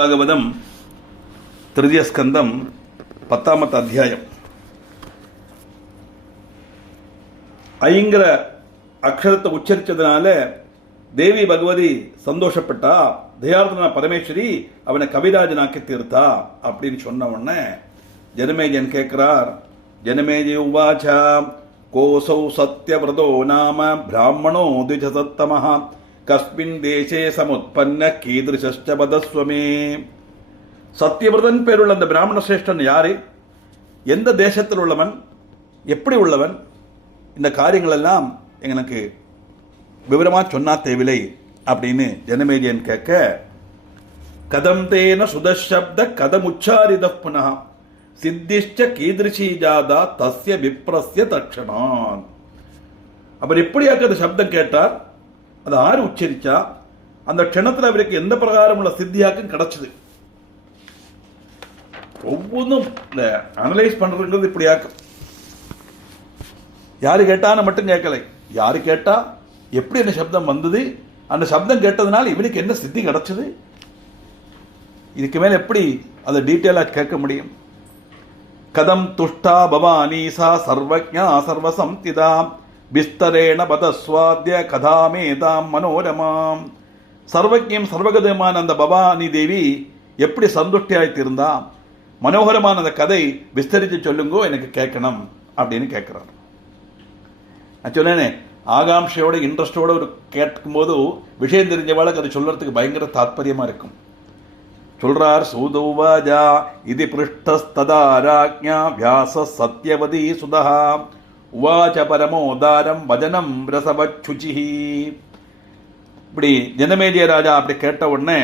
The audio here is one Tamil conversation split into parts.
ഭാഗവതം തൃതീയ സ്കന്ധം 10ാമത്തെ അധ്യായം. ஐங்கிற அக்ஷரத்தை உச்சரிச்சதுனால தேவி பகவதி சந்தோஷப்பட்டா. தயார்த்தனா பரமேஸ்வரி அவனை கவிராஜனாக்கி தீர்த்தா அப்படின்னு சொன்ன உடனே ஜனமேஜன் கேட்கிறார். ஜனமேஜ உவாச்சா கோசௌ சத்யவிரதோ நாம பிராமணோ த்விஜசத்தமஹ கஸ்மின் தேசே சமுத்பன்ன கீதிருஷ்ச வதஸ்வமே. சத்யவிரதன் பேருள்ள அந்த பிராமண சிரேஷ்டன் யாரு, எந்த தேசத்தில் உள்ளவன், எப்படி உள்ளவன், இந்த காரியங்கள் எல்லாம் எனக்கு விவரமா சொன்னா தேவிலை அப்படின்னு ஜனமேஜயன் கேட்க, கதம் தேன சுதசப்த கதம் உச்சாரித புனः சித்திஷ்ட கீதிருஷி ஜாதா தஸ்ய விப்ரஸ்ய தட்சணான். அவர் எப்படியாக்க அந்த சப்தம் கேட்டார், அது ஆறு உச்சரிச்சா, அந்த க்ஷணத்தில் அவருக்கு எந்த பிரகாரம் உள்ள சித்தியாக்கும் கிடைச்சது. ஒவ்வொன்றும் இந்த அனலைஸ் பண்றதுங்கிறது இப்படியாக்கும். யாரு கேட்டான்னு மட்டும் கேட்கலை, யாரு கேட்டா, எப்படி அந்த சப்தம் வந்தது, அந்த சப்தம் கேட்டதுனால இவனுக்கு என்ன சித்தி கிடைச்சது, இதுக்கு மேல எப்படி அதை டீட்டெயிலா கேட்க முடியும். கதம் துஷ்டா பவானி சா சர்வஜா சர்வசம்திதா விஸ்தரேண பதஸ்வாத்ய கதாமேதாம் மனோரமாம். சர்வஜம் சர்வகதமான அந்த பவானி தேவி எப்படி சந்துஷ்டியாய்த்திருந்தா, மனோகரமான அந்த கதை விஸ்தரித்து சொல்லுங்கோ, எனக்கு கேட்கணும் அப்படின்னு கேட்கிறார். நான் சொன்னேனே, ஆகாம்ஷையோட இன்ட்ரெஸ்டோட ஒரு கேட்கும்போது விஷயம் தெரிஞ்சவாளுக்கு அது சொல்றதுக்கு பயங்கர தாத்பரியமா இருக்கும். சொல்றார். சூதௌவாஜா இது பிருஷ்டஸ்ததா ராஜ்ஞா வியாச சத்யவதி சுதா உவாச்ச பரமோதாரம் வஜனம் ரசவச்சுச்சிஹி. இப்படி ஜனமேஜய ராஜா அப்படி கேட்ட உடனே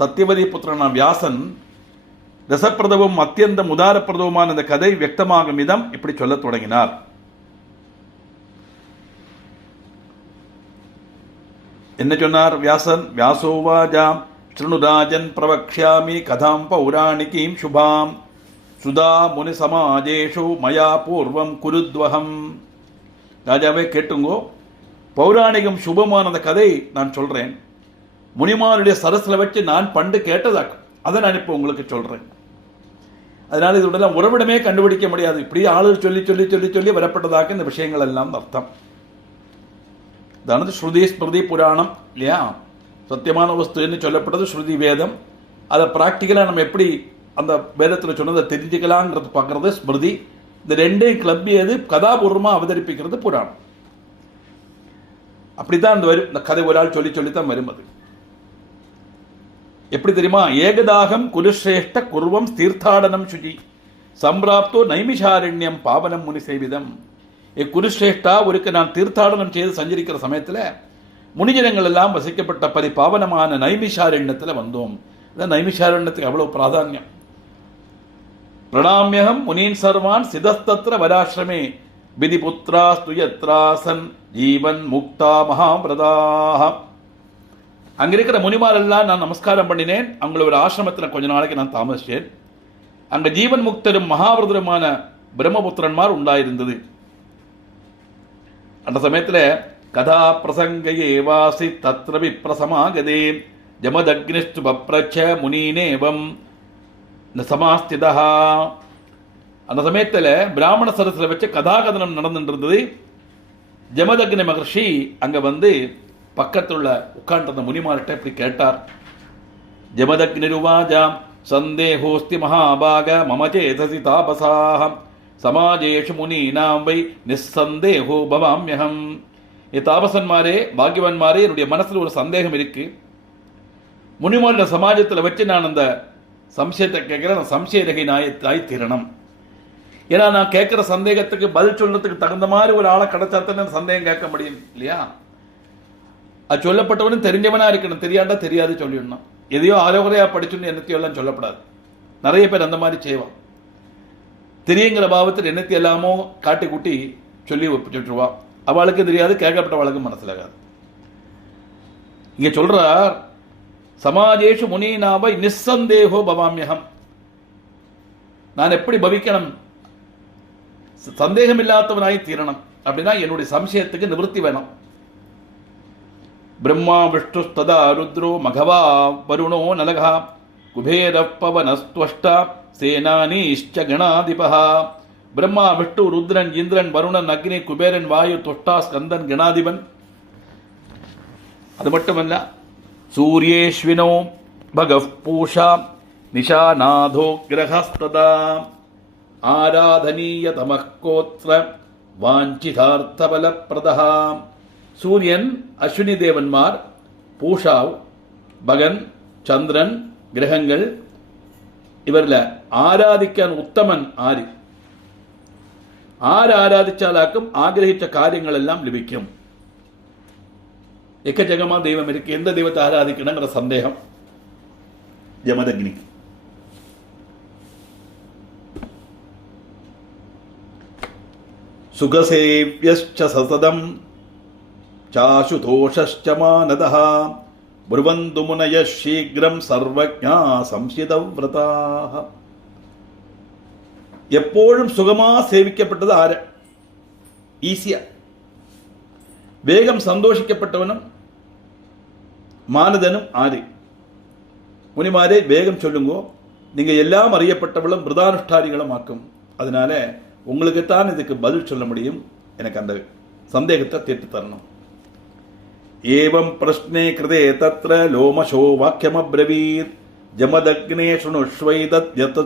சத்யவதி புத்திரனா வியாசன் ரசப்பிரதவும் அத்தியந்தம் உதாரப்பிரதவுமான இந்த கதை வியக்தமாகும் விதம் இப்படி சொல்ல தொடங்கினார். என்ன சொன்னார் வியாசன்? வியாசோவாஜா ஸ்ருணுராஜன் பிரவக்ஷ்யாமி கதாம் பௌராணிகீம் சுபாம் சுதா முனி சமாஜேஷு மயா பூர்வம் குருத்வகம். ராஜாவே கேட்டுங்கோ, பௌராணிகம் சுபமான அந்த கதை நான் சொல்றேன். முனிமாருடைய சரஸ்ல வச்சு நான் பண்டு கேட்டதாக்கும், அதை நான் இப்போ உங்களுக்கு சொல்றேன். அதனால இதோட உறவிடமே கண்டுபிடிக்க முடியாது. இப்படி ஆளுகள் சொல்லி சொல்லி சொல்லி சொல்லி வரப்பட்டதாக இந்த விஷயங்கள் எல்லாம் அர்த்தம். இதானது ஸ்ருதி ஸ்மிருதி புராணம் இல்லையா. சத்தியமான வஸ்துன்னு சொல்லப்பட்டது ஸ்ருதி வேதம். அதை பிராக்டிக்கலா நம்ம எப்படி அந்த வேதத்தில் சொன்னதை தெரிஞ்சுக்கலாங்கிறது பார்க்கறது ஸ்மிருதி. இந்த ரெண்டையும் கிளப்பியது கதாபூர்வமாக அவதரிப்பிக்கிறது புராணம். அப்படித்தான் இந்த வரும். இந்த கதை ஒரு ஆள் சொல்லி சொல்லித்தான் வரும். அது எப்படி தெரியுமா? ஏகதாகம் குருஷ்ரேஷ்ட குர்வம் தீர்த்தாடனம் சுஜி சம்பிராப்தோ நைமிஷாரண்யம் பாவனம் முனி சேவிதம். குருஷ்ரேஷ்டா, ஒருக்கு நான் தீர்த்தாடனம் செய்து சஞ்சரிக்கிற சமயத்தில் முனிஜனங்கள் எல்லாம் வசிக்கப்பட்ட பரிபாவனமான நைமிஷாரண்யத்தில் வந்தோம். நைமிஷாரண்யத்துக்கு அவ்வளவு பிராதான்யம். பிரணாமியகம் முனீன் சர்வான் சிதஸ்தத்ர வராசிரமே விதிபுத்ரா ஸ்துயத்ராசன் ஜீவன் முக்தா மகாபிரதாக. அங்க இருக்கிற முனிமாரெல்லாம் நான் நமஸ்காரம் பண்ணினேன். அவங்கள ஒரு ஆசிரமத்தில் கொஞ்ச நாளைக்கு நான் தாமசிச்சேன். அங்க ஜீவன் முக்தரும் மகாபிரதருமான பிரம்மபுத்திரன்மார் உண்டாயிருந்தது. அந்த சமயத்தில் கதா பிரசங்கையே வாசி தத்ர விப்ரசமாகதே ஜமதக்னிஷ்டு பப்ரச்ச முனீனேவம் சமாஸ்திதா. அந்த சமயத்தில் பிராமண சரஸ்ல வச்சு கதாகதனம் நடந்துட்டு இருந்தது. ஜமதக்னி மகர்ஷி அங்க வந்து பக்கத்தில் உள்ள உட்கார்ந்த முனிமார்கிட்ட இப்படி கேட்டார். ஜமதக்னிருவாஜாம் சந்தேகோஸ்தி மகாபாக மம சேதசி தாபசாஹ சமாஜேஷு முனீனாம் வை நிஸ்சந்தேகோ பவாம்யஹம். தாபசன்மாரே, பாக்யவான்மாரே, என்னுடைய மனசில் ஒரு சந்தேகம் இருக்கு. முனிமாருடைய சமாஜத்தில் வச்சு நான் அந்த சம்சயத்தை கேட்கிறேன். சம்சயரகை நாய் தீரணும். ஏன்னா நான் கேட்கிற சந்தேகத்துக்கு பதில் சொல்றதுக்கு தகுந்த மாதிரி ஒரு ஆளை கிடைச்சாத்தானே சந்தேகம் கேட்க முடியும் இல்லையா. அது சொல்லப்பட்டவனும் தெரிஞ்சவனா இருக்கணும், தெரியாண்டா தெரியாது சொல்லிடணும். எதையோ ஆரோக்கியா படிச்சுன்னு என்னத்தையோ எல்லாம் சொல்லப்படாது. நிறைய பேர் அந்த மாதிரி செய்வான். தெரியுங்கிற பாவத்தில் என்னத்தை எல்லாமோ காட்டி கூட்டி சொல்லி ஒப்பிச்சுட்டுருவா. அவளுக்கு தெரியாது, கேட்கப்பட்டவளுக்கு மனசிலாகாது. இங்க சொல்றார், சமாஜேஷு முனீனாவை நிஸ்சந்தேகோ பவாமியகம். நான் எப்படி பவிக்கணும், சந்தேகம் இல்லாதவனாய் தீரணும். அப்படின்னா என்னுடைய சம்சயத்துக்கு நிவர்த்தி வேணும். பிரம்மா விஷ்ணுஸ்ததா ருத்ரோ மகவா வருணோ நலகா குபேரப் பவனஸ்த்வஷ்டா சேனானீஷ்ச கணாதிபः. பிரம்மா, விஷ்ணு, ருத்ரன், இந்திரன், வருணன், அக்னி, குபேரன், வாயு, தொஷ்டா, ஸ்கந்தன், கணாதிபன். அது மட்டுமல்ல, சூரியேஸ்வினோ பகவ் பூஷா நிஷாநாதோ கிரகஸ்ததா ஆராதனீய தமக்கோத்ர வாஞ்சிதார்த்தபலப்பிரதா. சூரியன், அஸ்வினி தேவன்மார், பூஷாவ், பகன், சந்திரன், கிரகங்கள், இவரில் ஆராதிக்க உத்தமன் ஆரி. ஆராதிச்சாலாக்கும் ஆகிரகிச்ச காரியங்கள் எல்லாம் லபிக்கும். எக்கச்சக்கமா தெய்வம் இருக்கு. எந்த தெய்வத்தை ஆராதிக்கணுங்கிற சந்தேகம் ஜமதக்னிக்கு. சுகசேவ்யஸ்ச சசதம் சாசுதோஷஸ்ச மானதः ப்ருவந்து முனயः சீக்ரம் சர்வஜ்ஞா சம்சிதவ்ரதாः. எப்போதும் சுகமா சேவிக்கப்பட்டது ஆறு, ஈஸியா. வேகம் சந்தோஷிக்கப்பட்டவனும் மானதனும் ஆறு. முனிமாரே, வேகம் சொல்லுங்கோ, நீங்க எல்லாம் அறியப்பட்டவளும் பிரதானுஷ்டாரிகளும் ஆக்கும். அதனால உங்களுக்குத்தான் இதுக்கு பதில் சொல்ல முடியும். எனக்கு அந்த சந்தேகத்தை தீர்த்து தரணும். ஏவம் பிரஷ்னே கிருதே தத்ர லோமசோ வாக்கியமப்ரவீத் ஜமதக்னே சுணுஷ்வைதத்யத்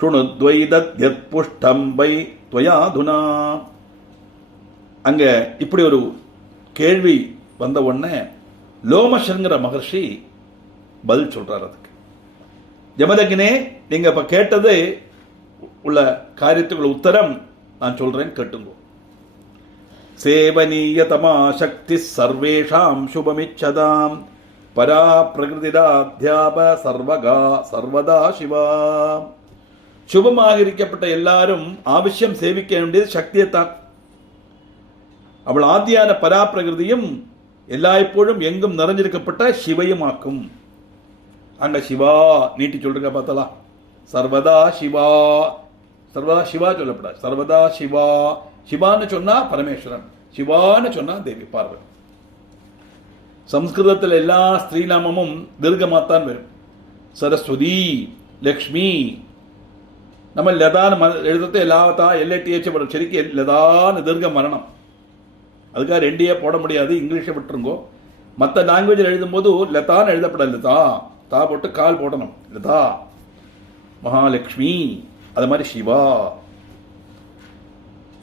சுணுத்வைதத்யத் புஷ்டம் வை த்வயாதுனா. அங்க இப்படி ஒரு கேள்வி வந்த உடனே லோமசங்கிற மகர்ஷி பதில் சொல்றார். அதுக்கு, ஜமதக்னே, நீங்க இப்ப கேட்டது உள்ள காரியத்துக்குள்ள உத்தரம் நான் சொல்றேன், கேட்டுங்கோ. சேவனீயதமா சக்தி சர்வேஷாம் சுபமிச்சதாம் பரா பிரகிருதிராத்யாப சர்வதா சிவா. சுபமாக இருக்கப்பட்ட எல்லாரும் அவசியம் சேவிக்க வேண்டியது சக்தியைத்தான். அவள் ஆத்தியான பராப்பிரகிருதியும் எல்லா எப்போதும் எங்கும் நிறைஞ்சிருக்கப்பட்ட சிவையுமாக்கும். அங்க சிவா நீட்டி சொல்றீங்க பார்த்தலா, சர்வதா சிவா. சர்வதா சிவா சொல்லப்படாது, சர்வதா சிவா. சிவான்னு சொன்னா பரமேஸ்வரன், சிவான்னு சொன்னா தேவி பார்வதி. சம்ஸ்கிருதத்தில் எல்லா ஸ்ரீநாமமும் தீர்க்கமாத்தான் வரும். சரஸ்வதி, லக்ஷ்மி. நம்ம லதான்னு எழுதுறது எல்லாத்தா எல்ஐடிஹெச் படும். சரிக்கு லதான்னு தீர்க்க மரணம். அதுக்காக ரெண்டையே போட முடியாது, இங்கிலீஷை விட்டுருங்கோ. மற்ற லாங்குவேஜில் எழுதும்போது லதான்னு எழுதப்படாது, லதா தா போட்டு கால் போடணும். லதா, மகாலட்சுமி, அது மாதிரி சிவா.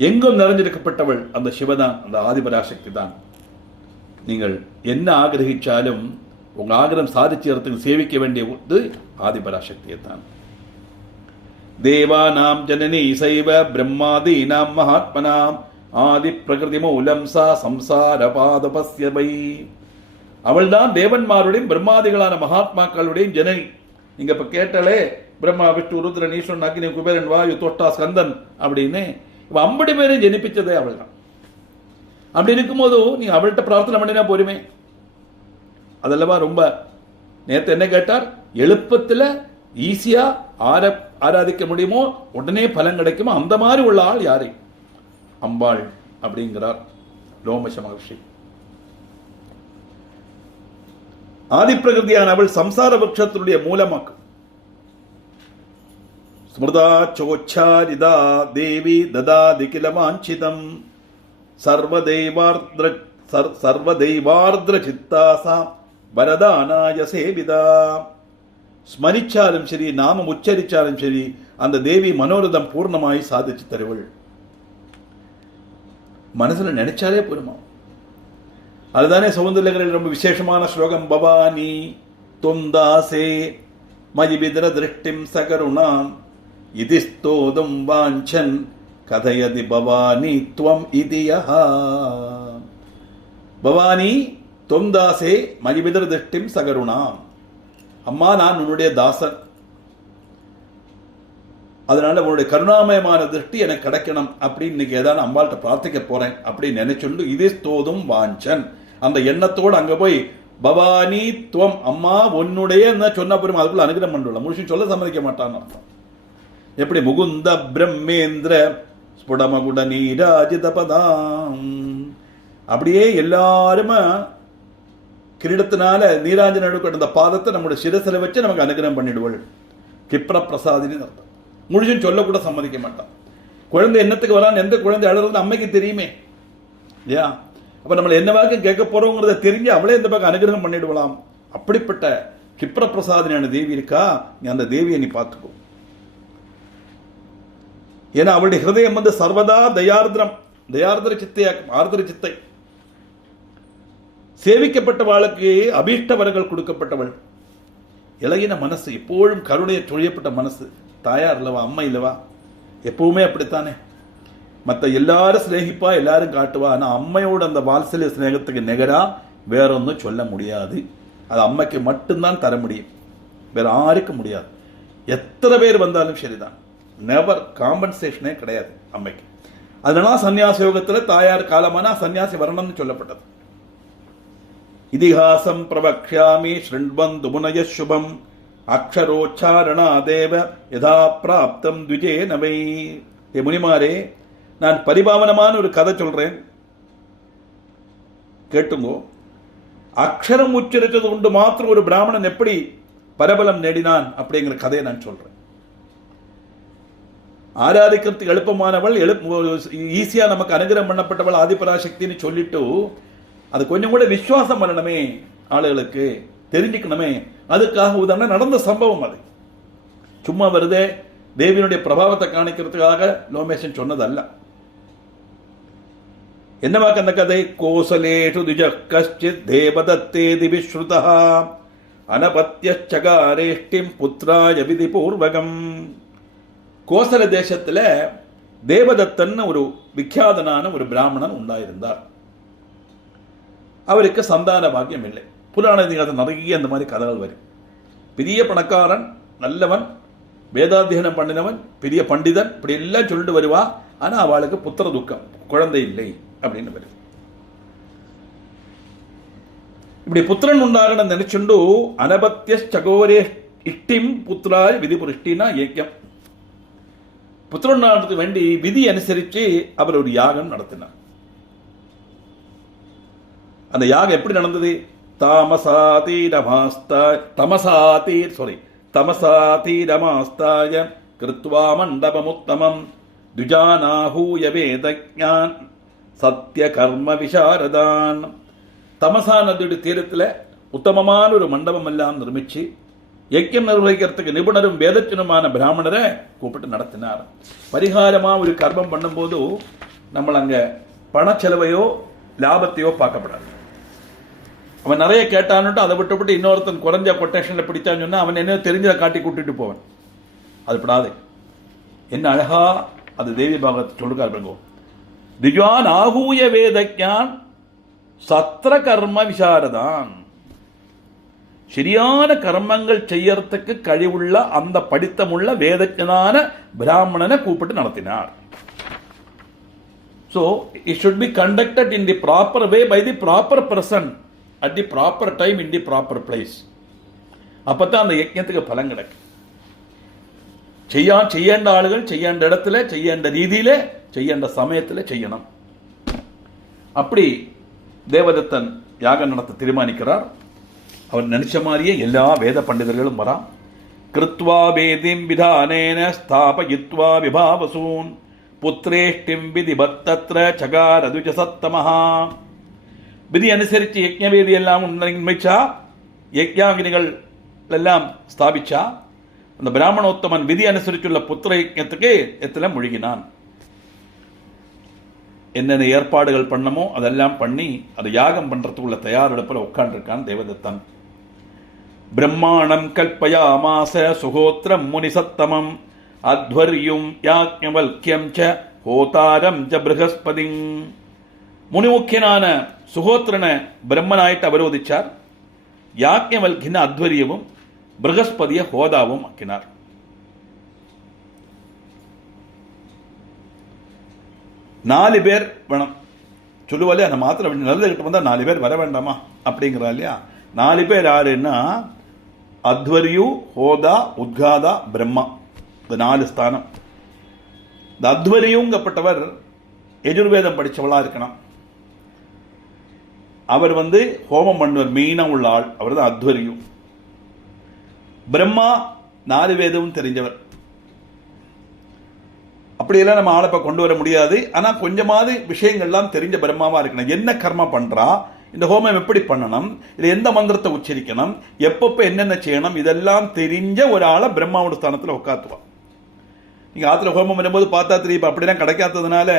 எங்கும் நிறைஞ்சிருக்கப்பட்டவள் அந்த சிவதான், அந்த ஆதிபராசக்தி தான். நீங்கள் என்ன ஆகிரகிச்சாலும் உங்க ஆகிரம் சாதிச்சதுக்கு சேவிக்க வேண்டிய ஆதிபராசக்தியை தான். தேவானாம் ஜனனி சைவ பிரம்மாதீனாம் மகாத்மனாம் ஆதி பிரகிருதி மூலம் சா சம்சார பாதபஸ்யவை. அவள்தான் தேவன்மாருடையும் பிரம்மாதிகளான மகாத்மாக்களுடையும் ஜனனி. நீங்க இப்ப கேட்டாலே பிரம்மா, விஷ்ணு, ருத்ரன், ஈஸ்வரன், அக்னி, குபேரன், வாயு, தொஷ்டா, ஸ்கந்தன் அப்படின்னு 50 பேரும் ஜனிப்பிச்சதே அவள் தான். அப்படி இருக்கும்போது நீங்க அவள்கிட்ட பிரார்த்தனை பண்ணினா போருமே. அதெல்லவா ரொம்ப நேற்று என்ன கேட்டார், எழுப்பத்தில் ஈஸியா ஆராதிக்க முடியுமோ, உடனே பலன் கிடைக்குமோ, அந்த மாதிரி உள்ள ஆள் யாரை? அம்பாள் அப்படிங்கிறார் லோமச மகர்ஷி. ஆதிப்பிரகிருதியான அவள் சம்சார விருட்சத்தினுடைய மூலமாக்கும். ஸ்மிருதா சோச்சாரிதா தேவி ததாதி கில வாஞ்சிதம் சர்வதெய்வார்திர சித்தாசா வரதானாய சேவிதா. ஸ்மரிச்சாலும் சரி, நாமம் உச்சரிச்சாலும் சரி, அந்த தேவி மனோரதம் பூர்ணமாய் சாதிச்சு தருவள். மனசுல நினைச்சாலே போருமா. அதுதானே சௌந்தர்யங்களில் ரொம்ப விசேஷமான ஸ்லோகம். பவானி தொந்தாசே மயி விதர திருஷ்டிம் சகருணாம் இதி ஸ்தோதும் வாஞ்சன் கதயதி பவானி துவம் இதியஹா. பவானி தொந்தாசே மயி விதர திருஷ்டிம் சகருணாம். அம்மா, நான் உன்னுடைய தாசன், அதனால உன்னுடைய கருணாமயமான திருஷ்டி எனக்கு கிடைக்கணும் அப்படின்னு இன்னைக்கு ஏதாவது அம்பாள்கிட்ட பிரார்த்திக்க போறேன் அப்படின்னு நினைச்சுண்டு இது ஸ்தோதும் வாஞ்சன் அந்த எண்ணத்தோடு அங்க போய் பவானி துவம், அம்மா உன்னுடைய சொன்ன பெரும் அதுக்குள்ள அனுகிரகம் பண்ணுள்ள முழுசும் சொல்ல சம்மதிக்க மாட்டான்னு அர்த்தம். எப்படி முகுந்த பிரம்மேந்திர ஸ்புடமகுட நீராஜித பதாம். அப்படியே எல்லாருமே கிரீடத்தினால நீராஞ்சன அந்த பாதத்தை நம்முடைய சிரசில வச்சு நமக்கு அனுகிரகம் பண்ணிடுவள். கிப்ர பிரசாதினு அர்த்தம். முழுசும் சொல்லக்கூட சம்மதிக்க மாட்டான். குழந்தை என்னத்துக்கு வரான்னு எந்த குழந்தை அழுறது அம்மைக்கு தெரியுமே இல்லையா? அப்ப நம்மளை என்ன வாக்கம் கேட்க போறோங்கிறத தெரிஞ்சு அவளே இந்த பக்கம் அனுகிரகம் பண்ணிடுவலாம். அப்படிப்பட்ட கிப்ர பிரசாதினியான தேவி இருக்கா, நீ அந்த தேவியை நீ பார்த்துக்கோ. ஏன்னா அவளுடைய ஹிருதயம் வந்து சர்வதா தயார்திர சித்தையாக்கும், ஆர்திர சித்தை. சேவிக்கப்பட்டவாளுக்கு அபீஷ்ட வரங்கள் கொடுக்கப்பட்டவள். இளையின மனசு, எப்போதும் கருணையை சொழியப்பட்ட மனசு. தாயார் இல்லவா, அம்மா இல்லவா, எப்பவுமே அப்படித்தானே. மற்ற எல்லாரும் சிநேகிப்பா, எல்லாரும் காட்டுவா. ஆனா அம்மையோட அந்த வாத்சல்ய சிநேகத்துக்கு நிகரா வேற ஒன்றும் சொல்ல முடியாது. அது அம்மைக்கு மட்டும்தான் தர முடியும், வேற யாருக்கும் முடியாது. எத்தனை பேர் வந்தாலும் சரிதான், நெவர் காம்பன்சேஷனே கிடையாது அம்மைக்கு. அதனால சன்னியாச யோகத்தில் தாயார் காலமானா சன்னியாசி வரணும்னு சொல்லப்பட்டது. இதிகாசம் பிரவக்ஷாமி ஸ்ருண்வந்து முனய சுபம் அக்ஷரோச்சாரணாதேவ யதா பிராப்தம் த்விஜே நவை. ஏ முனிமாரே, நான் பரிபாவனமான ஒரு கதை சொல்றேன், கேட்டுங்கோ. அக்ஷரம் உச்சரித்தது கொண்டு மாத்திரம் ஒரு பிராமணன் எப்படி பரபலம் நேடினான் அப்படிங்கிற கதையை நான் சொல்றேன். ஆராதிக்கிறதுக்கு எழுப்பமானவள், ஈஸியா நமக்கு அனுகிரகம் பண்ணப்பட்டவள் ஆதிபராசக்தின்னு சொல்லிட்டு அது கொஞ்சம் கூட விசுவாசம் பண்ணணுமே, ஆளுகளுக்கு தெரிஞ்சுக்கணுமே. அதுக்காக உதாரணம் நடந்த சம்பவம். அது சும்மா வருதே தேவியினுடைய பிரபாவத்தை காணிக்கிறதுக்காக லோமேஷன் சொன்னதல்ல. என்னவாக்க அந்த கதை? கோசலேஷு திஜ கஷ்சித் தேவதத்தே திவிஸ்ருதா அனபத்யச்சகாரேஷ்டிம் புத்ராய விதி பூர்வகம். கோசல தேசத்துல தேவதத்தன் ஒரு விக்கியாதனான ஒரு பிராமணன் உண்டாயிருந்தார். அவருக்கு சந்தான பாக்கியம் இல்லை. புராண இதிகாசம் நிறைய அந்த மாதிரி கதைகள் வரும். பெரிய பணக்காரன், நல்லவன், வேதாத்தியனம் பண்ணினவன், பெரிய பண்டிதன், இப்படி எல்லாம் சொல்லிட்டு வருவா. ஆனா அவளுக்கு புத்திர துக்கம், குழந்தை இல்லை அப்படின்னு வருது. இப்படி புத்திரன் உண்டாகணும் நினைச்சுண்டு அனபத்திய சகோரே இஷ்டிம் புத்திராய விதி புருஷ்டினா ஏக்கியம். புத்திரன் நடத்துக்கு வேண்டி விதி அனுசரித்து அவர் ஒரு யாகம் நடத்தினார். அந்த யாகம் எப்படி நடந்தது? தமசாதீரமாஸ்தாய கிருத்வா மண்டபமுத்தமம் துஜானாஹூய வேதஞான் சத்ய கர்ம விசாரதான். தமசா நதியுடைய தீரத்தில் உத்தமமான ஒரு மண்டபம் எல்லாம் நிர்மிச்சு யஜ்யம் நிர்வகிக்கிறதுக்கு நிபுணரும் வேதச்சனுமான பிராமணரை கூப்பிட்டு நடத்தினார். பரிகாரமா ஒரு கர்மம் பண்ணும்போது நம்ம அங்க பண செலவையோ லாபத்தையோ பார்க்கப்படாது. அவன் நிறைய கேட்டான்ட்டு அதை விட்டுவிட்டு இன்னொருத்தன் குறைஞ்ச கொட்டேஷன்ல பிடிச்சான்னு சொன்னா அவன் என்ன தெரிஞ்சதை காட்டி கூட்டிட்டு போவன். அது படாது. என்ன அழகா அது தேவி பாகத்தை சொல்லுக்காரு. திஜான் ஆகூய வேதஞான் சத்திர கர்ம விசாரதான். சரியான கர்மங்கள் செய்யறதுக்கு கழிவுள்ள அந்த படித்தமுள்ள வேதஞனான பிராமணனை கூப்பிட்டு நடத்தினார். So it should be conducted in the proper way by the proper person at the proper time in the proper place. அப்பதான் அந்த யஜ்ஞத்துக்கு பலன் கிடைக்கும். செய்യേണ്ട ആളുകൾ ചെയ്യേണ്ട இடத்துல செய்യേണ്ട രീതിயில செய்യേണ്ട சமயத்துல செய்யணும். அப்படி தேவதத்தன் யாகம் நடத்த தீர்மானிக்கிறார். அவர் நினைச்ச மாதிரியே எல்லா வேத பண்டிதர்களும் வரா. கிருத்வா வேதிம் விதானேன ஸ்தாபயித்வா விபாவசூன் புத்ரேஷ்டிம் விதிபத்தத்ர சகாரதுஜ சத்தமஹா. விதி அனுசரித்து யஜ்ஞவேதி எல்லாம் உண்மைச்சா, யஜ்ஞாகினிகள் எல்லாம் ஸ்தாபிச்சா. அந்த பிராமணோத்தமன் விதி அனுசரிச்சுள்ள புத்திர யஜ்ஞத்துக்கு எத்தனை முழுகினான். என்னென்ன ஏற்பாடுகள் பண்ணமோ அதெல்லாம் பண்ணி அதை யாகம் பண்றதுக்குள்ள தயாரெடுப்பில் உட்காண்டிருக்கான் தேவதத்தன். பிரம்மாணம் கல்பயாமாச சுகோத்திரம் முனிசத்தமம் அத்வர்யும் யாக்ஞவல்க்யம் ச ஹோதாரம் ச ப்ரஹஸ்பதி. முனிமுக்கியனான சுகோத்திரனை பிரம்மனாயிட்டு அவரோதிச்சார். யாக்ஞவல்கின அத்வரியவும் ப்ரஹஸ்பதிய ஹோதாவும் ஆக்கினார். நாலு பேர் வேணும் சொல்லுவாலே, அந்த மாத்திரம் நல்லது கிட்ட வந்தா 4 பேர் வர வேண்டாமா அப்படிங்கிறா இல்லையா. 4 பேர் யாருன்னா அத்வரியு, ஹோதா, உத்காதா, பிரம்மா. இந்த 4 ஸ்தானம். இந்த அத்வரியுங்கப்பட்டவர் எஜுர்வேதம் படித்தவளா இருக்கணும். அவர் ஹோமம் பண்ணுவார். மெயினாக உள்ள ஆள் அவர் தான் அத்வரியும். பிரம்மா 4 வேதமும் தெரிஞ்சவர். அப்படியெல்லாம் நம்ம ஆளப்ப கொண்டு வர முடியாது. ஆனால் கொஞ்சமாவது விஷயங்கள்லாம் தெரிஞ்ச பிரம்மாவா இருக்கணும். என்ன கர்மா பண்றா, இந்த ஹோமம் எப்படி பண்ணணும், இல்லை எந்த மந்திரத்தை உச்சரிக்கணும், எப்பப்போ என்னென்ன செய்யணும், இதெல்லாம் தெரிஞ்ச ஒரு ஆளை பிரம்மாவோட ஸ்தானத்தில் உட்காத்துவான். நீங்கள் ஆற்றுல ஹோமம் பண்ணும்போது பார்த்தா தெரியும். இப்போ அப்படிலாம் கிடைக்காததுனால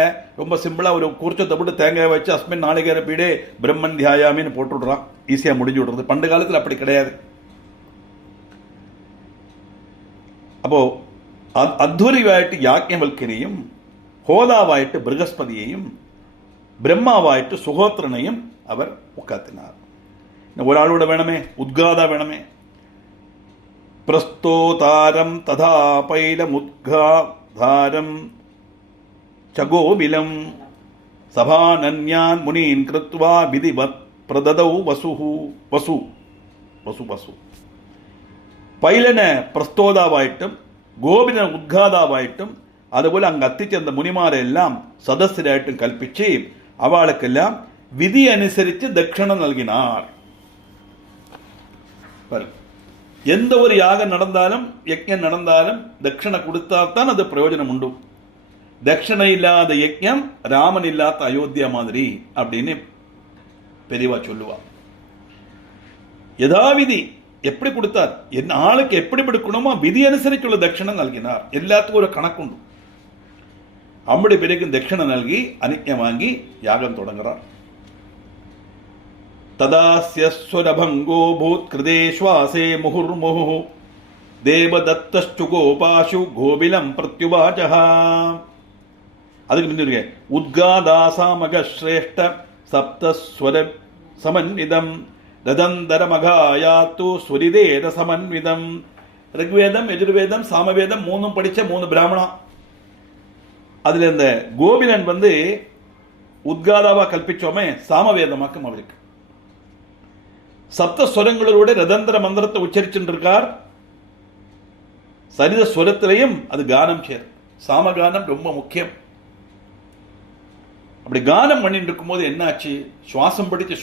ரொம்ப சிம்பிளாக ஒரு குறிச்சத்தை போட்டு தேங்காய் வச்சு அஸ்மின் நாளிகேர பீடே பிரம்மன் தியாயாமின்னு போட்டு விட்றான். ஈஸியாக முடிஞ்சு விடுறது. பண்டு காலத்தில் அப்படி கிடையாது. அப்போ அத்வரிவாயிட்டு யாக்ஞவல்கரையும், ஹோதாவாயிட்டு பிருகஸ்பதியையும், பிரம்மாவாயிட்டு சுகோத்திரனையும் அவர் உட்காத்தினார். ஒரு ஆளோட வேணுமே, உத்காதா வேணுமே. பிரஸ்தோதாரம் ததா பைலமுத்காதாரம் சகோபிலம் சபானன்யான் முனீன் கிருத்வா விதிவத் பிரததௌ வசுஹு வசு வசு வசு பைலன பிரஸ்தோதாவாயிட்டும் கோபிலன் உத்காதாவாயிட்டும் അതുപോലെ അങ്ങ് എത്തിച്ചെന്ന മുനിമാരെല്ലാം സദസ്സിലായിട്ടും കൽപ്പിച്ച് അവൾക്കെല്ലാം വിധി അനുസരിച്ച് ദക്ഷിണ നൽകിനാർ. எந்த ஒரு யாகம் நடந்தாலும் யஜ்ஞம் நடந்தாலும் தட்சிணை கொடுத்தாத்தான் அது பிரயோஜனம் உண்டு. தட்சிணை இல்லாத யஜ்ஞம் ராமன் இல்லாத அயோத்தியா மாதிரி அப்படின்னு பெரியவா சொல்லுவா. யதாவிதி எப்படி கொடுத்தார், என்ன ஆளுக்கு எப்படி கொடுக்கணுமோ விதி அனுசரிச்சுள்ள தட்சிணை நல்கினார். எல்லாத்துக்கும் ஒரு கணக்குண்டு. அப்படி பிறகு தட்சிணை நல்கி அனிஜ்ஞை வாங்கி யாகம் தொடங்குறார். ததாஸ்யஸ்வரபங்கோ பூத் கிருதே ஸ்வாசே முகுர்முஹு தேவதத்தஸ்து கோபாஷு கோபிலம் பிரத்யுவாச்சஹ. அதுக்கு முன்னிருக்க உத்காதாசாமக ஸ்ரேஷ்ட சப்தஸ்வர சமன்விதம் ரதந்தரமகாயாத்து ஸ்வரிதேர சமன்விதம். ரிக்வேதம், எஜுர்வேதம், சாமவேதம் 3 படிச்ச 3 பிராமணா. அதுல இந்த கோபிலன் உத்காதாவா கல்பிச்சோமே சாமவேதமாக்கும். அவருக்கு சப்த ஸ்வரங்களோட ரதந்திர மந்திரத்தை உச்சரிச்சுருக்கார். சரித ஸ்வரத்திலையும் அது கானம் சேர். சாமகானம் ரொம்ப முக்கியம். அப்படி கானம் பண்ணிட்டு இருக்கும் போது என்னாச்சு, சுவாசம் பிடிச்சு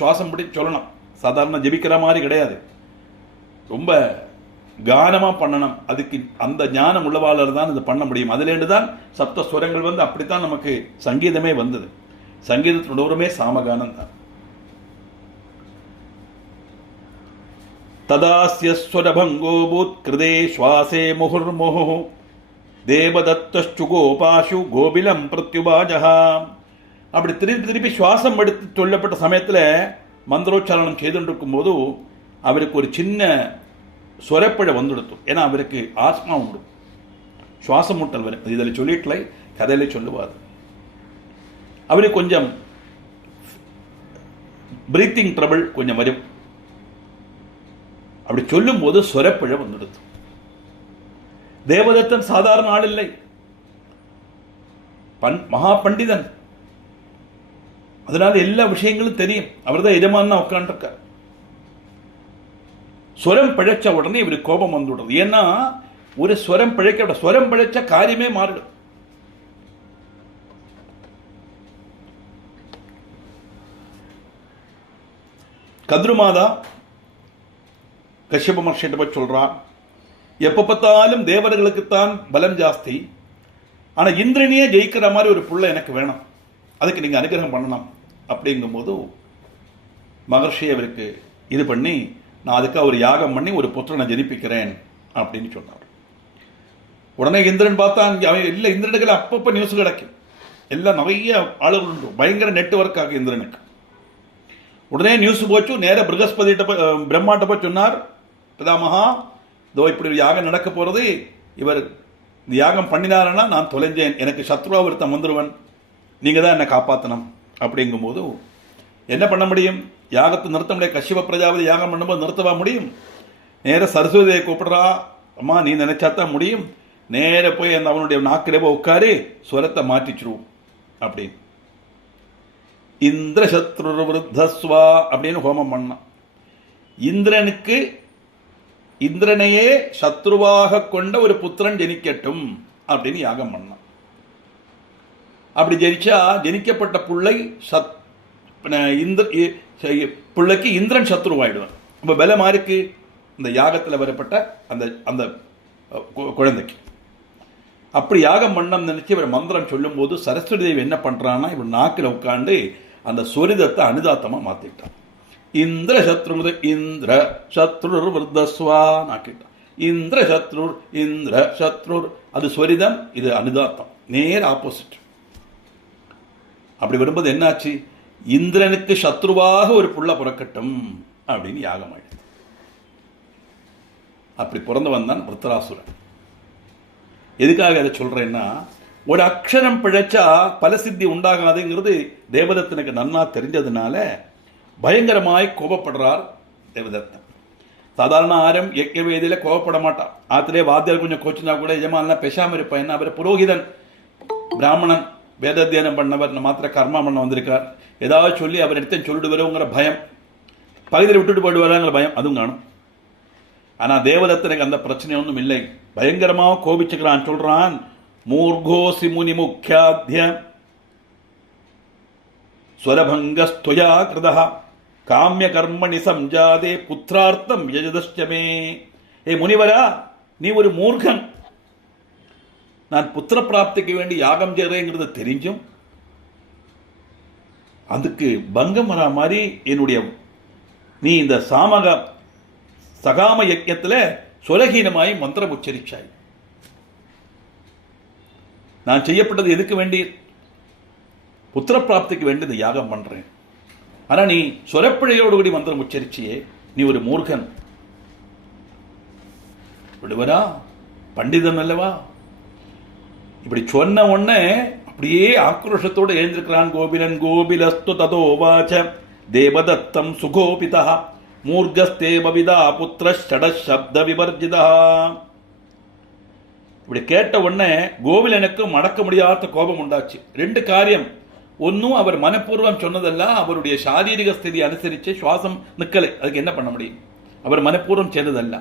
சொல்லணும். சாதாரண ஜெபிக்கிற மாதிரி கிடையாது. ரொம்ப கானமா பண்ணணும். அதுக்கு அந்த ஞானம் உள்ளவாளர் தான் இது பண்ண முடியும். அதுலேருந்து தான் சப்த ஸ்வரங்கள் அப்படித்தான் நமக்கு சங்கீதமே வந்தது. சங்கீதத்தினுடைய சாமகானம் தான். ததாஸ்யஸ்வரபங்கோ பூத் கிருதே ஸ்வாசே முகுர்முஹு தேவதத்தஸ்து கோபாஷு கோபிலம் பிரத்யுபாஜஹ. அப்படி திருப்பி சுவாசம் எடுத்து சொல்லப்பட்ட சமயத்தில் மந்திரோச்சாரணம் செய்துருக்கும் போது அவருக்கு ஒரு சின்ன சொரப்பிழை வந்துடுத்து. ஏன்னா அவருக்கு ஆஸ்மா உண்டு, சுவாசம் மூட்டல் வரும். இதில் சொல்லிட்டலை, கதையில சொல்லுவார். அவருக்கு கொஞ்சம் பிரீத்திங் ட்ரபிள் கொஞ்சம் வரும். அப்படி சொல்லும் போது சொரப்பிழை வந்துடுது. தேவதத்தன் சாதாரண ஆள் இல்லை, மகா பண்டிதன். அதனால எல்லா விஷயங்களும் தெரியும். அவர் தான் எஜமானா உட்காந்துருக்கார். ஸ்வரம் பிழைச்ச உடனே இவருக்கு கோபம் வந்துவிடுறது. ஏன்னா ஒரு ஸ்வரம் பிழைக்க, ஸ்வரம் பிழைச்ச காரியமே மாறிடும். கத்ருமாதா கஷ்யப மகர்ஷிட்ட போய் சொல்றான், எப்ப பார்த்தாலும் தேவர்களுக்குத்தான் பலம் ஜாஸ்தி, ஆனா இந்திரனையே ஜெயிக்கிற மாதிரி ஒரு புள்ள எனக்கு வேணும், அதுக்கு நீங்க அனுகிரகம் பண்ணணும். அப்படிங்கும்போது மகர்ஷி அவருக்கு இது பண்ணி, நான் அதுக்காக ஒரு யாகம் பண்ணி ஒரு புத்திரனை ஜெனிப்பிக்கிறேன் அப்படின்னு சொன்னார். உடனே இந்திரன் பார்த்தா இல்லை, இந்திரனுக்கு அப்பப்போ நியூஸ் கிடைக்கும். எல்லாம் நிறைய ஆளுகள் உண்டு, பயங்கர நெட்வொர்க் ஆகும் இந்திரனுக்கு. உடனே நியூஸ் போச்சு. நேர பிருகஸ்பதிட்ட பிரம்மாட்ட போய் சொன்னார், பிதாமகா இதோ இப்படி ஒரு யாகம் நடக்க போறது, இவர் இந்த யாகம் பண்ணினாருன்னா நான் தொலைஞ்சேன், எனக்கு சத்ருவா ஒருத்தன் வந்துடுவன், நீங்க தான் என்னை காப்பாற்றணும். அப்படிங்கும்போது என்ன பண்ண முடியும், யாகத்தை நிறுத்த முடியாது. கஷ்யப பிரஜாபதி யாகம் பண்ணும்போது நிறுத்தவா முடியும்? நேர சரஸ்வதியை கூப்பிடுறா, அம்மா நீ நினைச்சாத்தான் முடியும், நேர போய் அந்த அவனுடைய நாக்கிலே உட்காரு, ஸ்வரத்தை மாற்றிச்சிருவோம் அப்படின்னு. இந்திர சத்ரு விருத்தஸ்வா அப்படின்னு ஹோமம் பண்ணான். இந்திரனுக்கு இந்திரனையே சத்ருவாக கொண்ட ஒரு புத்திரன் ஜனிக்கட்டும் அப்படின்னு யாகம் பண்ணான். அப்படி ஜனிச்சா ஜனிக்கப்பட்ட புள்ளை பிள்ளைக்கு இந்திரன் சத்ருவாயிடுவான். இப்போ பலம் யாருக்கு? இந்த யாகத்தில் வரப்பட்ட அந்த அந்த குழந்தைக்கு. அப்படி யாகம் பண்ணம் நினைச்சு இவர் மந்திரம் சொல்லும் போது சரஸ்வதி தேவி என்ன பண்றான்னா, இவர் நாக்கில் உட்காந்து அந்த சொரிதத்தை அனுதாத்தமா மாத்திட்டான். இந்திர சத்ரு இந்திர சத்ருர் விருத்தஸ்வா நாக்கிட்டான். இந்திர சத்ருர் இந்திர சத்ருர், அது சொரிதம், இது அனுதாத்தம், நேர் ஆப்போசிட். அப்படி வரும்போது என்னாச்சு? இந்திரனுக்கு சத்ருவாக ஒரு புள்ள பிறக்கட்டும் அப்படின்னு யாகம் ஆயிடுது. அப்படி பிறந்தவன் தான் விருத்தராசுரன். எதுக்காக அதை சொல்றேன்னா, ஒரு அக்ஷரம் பிழைச்சா பல சித்தி உண்டாகாதுங்கிறது தேவதத்தனுக்கு நன்னா தெரிஞ்சதுனால பயங்கரமாய் கோபப்படுறார் தேவதத்தன். சாதாரண ஆரம் யஜ்ஞவேதியில கோபப்பட மாட்டான். ஆத்திலே வாத்தியார் கொஞ்சம் கோச்சினா கூட எஜமானெல்லாம் பெஷாம இருப்பான். என்ன, அவர் புரோகிதன், பிராமணன், வேதாத்தியனம் பண்ணவர், மாத்திர கர்மா பண்ண வந்திருக்கார். ஏதாவது சொல்லி அவர் எடுத்து சொல்லிட்டு வருங்கிற பயம், பகுதியில் விட்டுட்டு போயிடுவாருங்கிற பயம் அதுவும் காணும். ஆனா தேவதத்தனுக்கு அந்த பிரச்சனை ஒன்றும் இல்லை. பயங்கரமாக கோபிச்சுக்கிறான். சொல்றான், மூர்கோசி முனி முக்கியாத்திய ஸ்வரபங்கஸ்துயா கிருதா காமிய கர்மணி சம்ஜாதே புத்திரார்த்தம் யஜதஷ்டமே. ஏ முனிவரா, நீ ஒரு மூர்கன். நான் புத்திர பிராப்திக்கு வேண்டி யாகம் செய்றேங்கிறது தெரிஞ்சும் அதுக்கு பங்கம் வரா மாதிரி என்னுடைய நீ இந்த சகாம யஜ்ஞத்தில் சுலகீனமாய் மந்திரம் உச்சரிச்சாய். நான் செய்யப்பட்டது எதுக்கு வேண்டி? புத்திர பிராப்திக்கு வேண்டி இந்த யாகம் பண்றேன். ஆனா நீ சொரப்பிழையோடு கூடி மந்திரம் உச்சரிச்சியே, நீ ஒரு மூர்கன். விடுவரா, பண்டிதன் அல்லவா? இப்படி சொன்ன உடனே அப்படியே ஆக்ரோஷத்தோடு எழுந்திருக்கிறான் கோபிலன். கோபிலஸ்து ததோ வாச தேவதத்தம் சுகோபிதா மூர்கஸ்தே பவிதா புத்திர ஷட சப்த விவர்ஜிதா. இப்படி கேட்ட உடனே கோவிலனுக்கு மடக்க முடியாத கோபம் உண்டாச்சு. ரெண்டு காரியம். ஒன்னும் அவர் மனப்பூர்வம் சொன்னதல்ல, அவருடைய சாரீரிக ஸ்திதி அனுசரிச்சு சுவாசம் நிக்கலை, அதுக்கு என்ன பண்ண முடியும்? அவர் மனப்பூர்வம் செய்ததல்ல.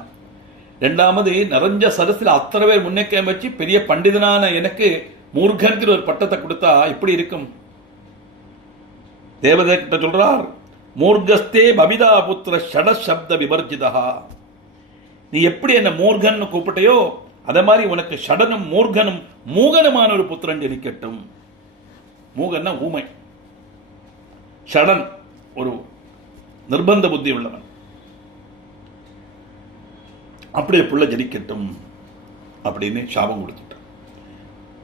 ரெண்டாவது, நிறைஞ்ச சரசில் அத்தனை பேர் முன்னேற்றம் வச்சு பெரிய பண்டிதனான எனக்கு மூர்கன்கிற ஒரு பட்டத்தை கொடுத்தா எப்படி இருக்கும்? தேவதேவ சொல்றார், மூர்கஸ்தே பவிதா புத்திர ஷட சப்த விவர்ஜிதா. நீ எப்படி என்ன மூர்கன் கூப்பிட்டையோ அதே மாதிரி உனக்கு ஷடனும் மூர்கனும் மூகனுமான ஒரு புத்திரன் ஜனிக்கட்டும். மூகன்னா ஊமை, ஷடன் ஒரு நிர்பந்த புத்தி உள்ளவன். அப்படியே புள்ள ஜனிக்கட்டும் அப்படின்னு சாபம் கொடுத்துட்டான்.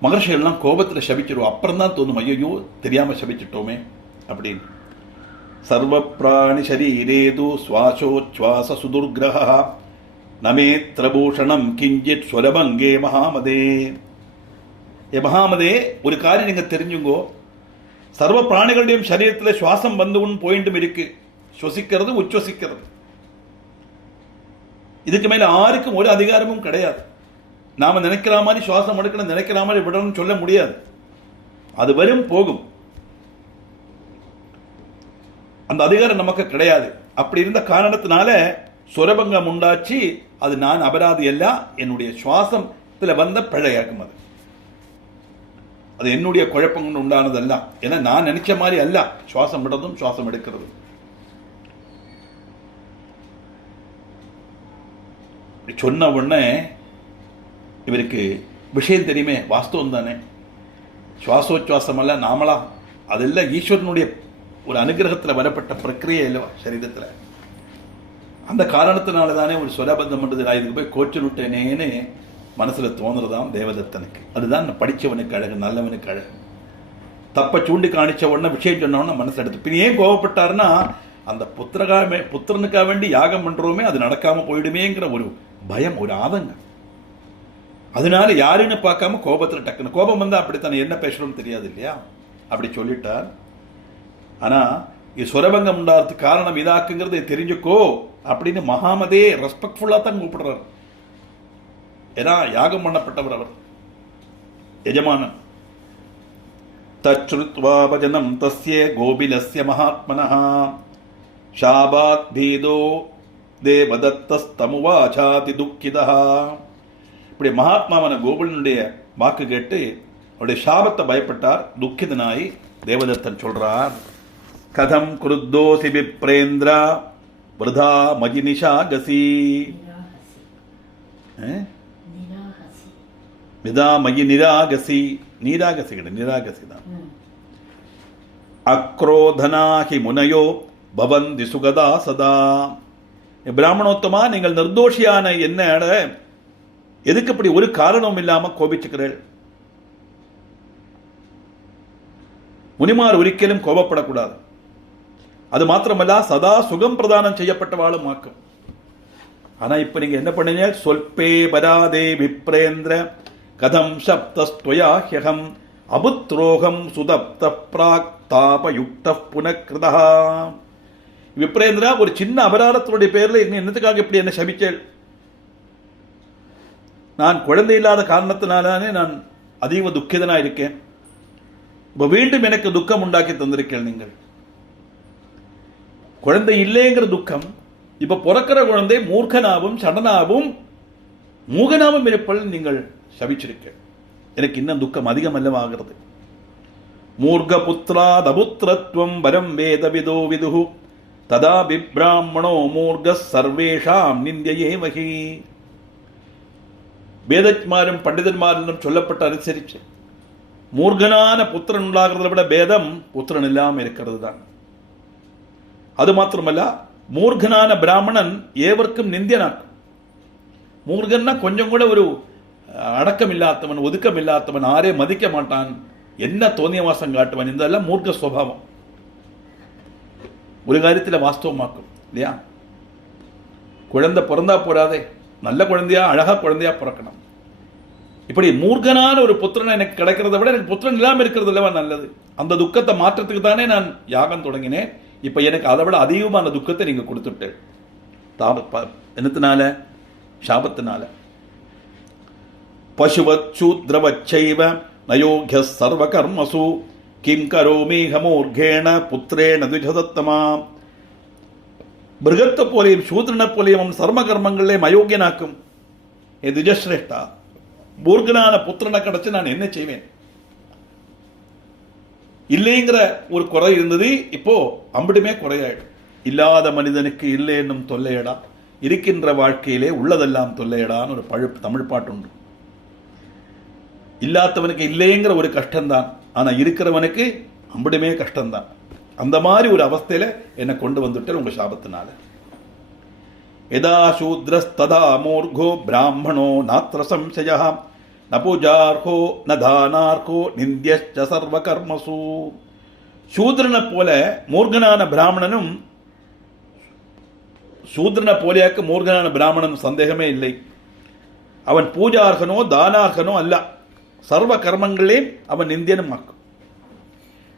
மகர்ஷிகள்லாம் கோபத்தில் சபிச்சிருவோம். அப்புறம் தான் தோணும், ஐயோ தெரியாம சபிச்சிட்டோமே அப்படின்னு. சர்வ பிராணி சரீரேது சுவாசோச்வாச சுதுர்கிரஹ நமேத்ரபூஷணம் கிஞ்சித் ஸ்வரபங்கே மகாமதே. ஏ மகாமதே, ஒரு காரியம் நீங்க தெரிஞ்சுங்கோ. சர்வ பிராணிகளுடையும் சரீரத்தில் சுவாசம் வந்து போயிட்டும் இருக்கு, சுவசிக்கிறது உச்சுவசிக்கிறது. இதுக்கு மேல யாருக்கும் ஒரு அதிகாரமும் கிடையாது. நாம நினைக்கிற மாதிரி சுவாசம் எடுக்கணும், நினைக்கிற மாதிரி விடணும்னு சொல்ல முடியாது. அது வரும் போகும், அந்த அதிகாரம் நமக்கு கிடையாது. அப்படி இருந்த காரணத்தினால சுரபங்கம் உண்டாச்சு. அது நான் அபராதி அல்ல, என்னுடைய சுவாசத்துல வந்த பிழையாகும். அது என்னுடைய குழப்பங்கள் உண்டானதல்ல. ஏன்னா நான் நினைச்ச மாதிரி அல்ல சுவாசம் விடுறதும் சுவாசம் எடுக்கிறதும். சொன்ன உடனே இவருக்கு விஷயம் தெரியுமே, வாஸ்தவம் தானே. சுவாசோச்சுவாசம் அல்ல நாமளா, அதெல்லாம் ஈஸ்வரனுடைய ஒரு அனுகிரகத்தில் வரப்பட்ட பிரக்கிரியை இல்லவா சரீரத்தில். அந்த காரணத்தினால தானே ஒரு சொரபந்தம் பண்றது, நான் இதுக்கு போய் கோச்சு விட்டேனேன்னு மனசுல தோணுறதாம் தேவதத்தனுக்கு. அதுதான் படிச்சவனுக்கு அழகு, நல்லவனுக்கு அழகு. தப்ப சூண்டி காணிச்ச உடனே விஷயம் சொன்ன உடனே மனசு எடுத்து பின் ஏன் கோவப்பட்டாருன்னா, அந்த புத்திரனுக்காக வேண்டி யாகம் பண்றோமே அது நடக்காம போயிடுமேங்கிற ஒரு பயம், ஒரு ஆதங்கம். அதனால யாருன்னு பார்க்காம கோபத்துல டக்குன்னு கோபம் வந்தா அப்படித்தானே, என்ன பேசணும்னு தெரியாது இல்லையா, அப்படி சொல்லிட்டார். ஆனா இது சுரபங்கம் உண்டாகிறதுக்கு காரணம் இதாக்குங்கிறத தெரிஞ்சுக்கோ அப்படின்னு மகாமதே ரெஸ்பெக்ட்ஃபுல்லா தான் கூப்பிடுறாரு. ஏன்னா யாகம் பண்ணப்பட்டவர் அவர், எஜமானன். தச்ருத்வாபஜனம் தஸ்ய கோபிலஸ்ய மகாத்மனஹ சாபாத் பீதோ தேவதத்தஸ்தமுவாசாதி துக்கிதஹ. இப்படி மகாத்மாவான கோகுலனுடைய வாக்கு கேட்டு அவருடைய சாபத்தை பயப்பட்டார். துக்கிதனாய் தேவதத்தன் சொல்றார், கதம் குருத்தோசி விப்ரேந்திர விருதா மஜி நிஷாகசி விதா மயி நிராகசி நீராகசி கிடையாது நிராகசி தான் அக்ரோதனாகி முனையோ பவந்தி சுகதா சதா பிராமணோத்தமா நீங்கள் நிர்தோஷியான என்ன எதுக்கு அப்படி ஒரு காரணம் இல்லாம கோபிச்சுக்கிறீர்கள் முனிமார் ஒரிக்கலும் கோபப்படக்கூடாது அது மாத்திரமல்ல சதா சுகம் பிரதானம் செய்யப்பட்டவாளும் ஆக்கும் ஆனா இப்ப நீங்க என்ன பண்ணீங்க சொல்பே பராதே விப்ரேந்திர கதம் சப்தஸ்துவயா ஹ்யகம் அபுத்ரோகம் சுதப்த பிராக் தாபயுக்த புனக்ருதா விப்ரேந்திரா ஒரு சின்ன அபராதத்தினுடைய பேர்ல என்னத்துக்காக இப்படி என்ன சபிச்சேள் நான் குழந்தை இல்லாத காரணத்தினாலே நான் அதீவ துக்கிதனா இருக்கேன் இப்ப மீண்டும் எனக்கு துக்கம் உண்டாக்கி தந்திருக்கேன் நீங்கள் குழந்தை இல்லைங்கிற துக்கம் இப்ப பிறக்கிற குழந்தை மூர்க்கனாவும் சடனாவும் மூகனாவும் இருப்பல் நீங்கள் சபிச்சிருக்க எனக்கு இன்னும் துக்கம் அதிகம் அல்லவாகிறது மூர்க புத்திராத் அபுத்திரத்வம் வரம் வேத விதோ விதுஹு ததா பிப்ராமணோ மூர்க சர்வேஷாம் நிந்தியே வகி வேதத்மாரும் பண்டிதன்மாரும் சொல்லப்பட்ட அனுசரிச்சு மூர்கனான புத்திரன் உண்டாகிறத விட பேதம் புத்திரன் இல்லாமல் இருக்கிறது தான் அது மாத்திரமல்ல மூர்கனான பிராமணன் ஏவர்க்கும் நிந்தியனாக்கும் மூர்கன்னா கொஞ்சம் கூட ஒரு அடக்கம் இல்லாதவன் ஒதுக்கம் இல்லாதவன் ஆரே மதிக்க மாட்டான் என்ன தோന്നിயவாசம் காட்டுவான் இதெல்லாம் மூர்க்க சுவாவம் ஒரு காரியத்தில் வாஸ்தவமாக்கும் இல்லையா குழந்தை பிறந்தா போறாதே நல்ல குழந்தையா அழகா குழந்தையா பிறக்கணும் இப்படி மூர்க்கனான ஒரு புத்திரன் எனக்கு கிடைக்கிறத விட எனக்கு புத்திரன் இல்லாமல் இருக்கிறது இல்லவா நல்லது அந்த துக்கத்தை மாற்றத்துக்கு தானே நான் யாகம் தொடங்கினேன் இப்ப எனக்கு அதை விட அதிகமான துக்கத்தை நீங்க கொடுத்துட்டேன் என்னத்தினால சாபத்தினால பசுவத் சூத்ரவச்சைவ நயோக்ய சர்வ கர்மசு கிம் கரோமி ஹமூர்கேண புத்திரேண த்விஜதத்தமா மிருகத்தை போலையும் சூத்ரனை போலையும் சர்ம கர்மங்களே அயோக்கியனாக்கும் ஏ த்விஜஸ்ரேஷ்டா மூர்கனான புத்திரனை கிடைச்சு நான் என்ன செய்வேன் இல்லைங்கிற ஒரு குறை இருந்தது இப்போ அம்பிடுமே குறையாயிடும் இல்லாத மனிதனுக்கு இல்லை என்னும் தொல்லையடா இருக்கின்ற வாழ்க்கையிலே உள்ளதெல்லாம் தொல்லையடான்னு ஒரு தமிழ் பாட்டு உண்டு இல்லாதவனுக்கு இல்லைங்கிற ஒரு கஷ்டம்தான் ஆனா இருக்கிறவனுக்கு அம்பிடுமே கஷ்டம்தான் அந்த மாதிரி ஒரு அவஸ்தையில என்னை கொண்டு வந்துட்டு உங்க சாபத்தினால எதா சூத்ரஸ்ததா மூர்கோ பிராமணோ நாத்திர சம்சய ந பூஜார்ஹோ ந தானார்ஹோ நிந்தியச்ச சர்வ கர்மசு சூத்ரனை போல மூர்கனான பிராமணனும் சூத்ரனை போலியாக்கு மூர்கனான பிராமணனும் சந்தேகமே இல்லை அவன் பூஜார்கனோ தானார்கனோ அல்ல சர்வ கர்மங்களே அவன் நிந்தியனும் ஆக்கும்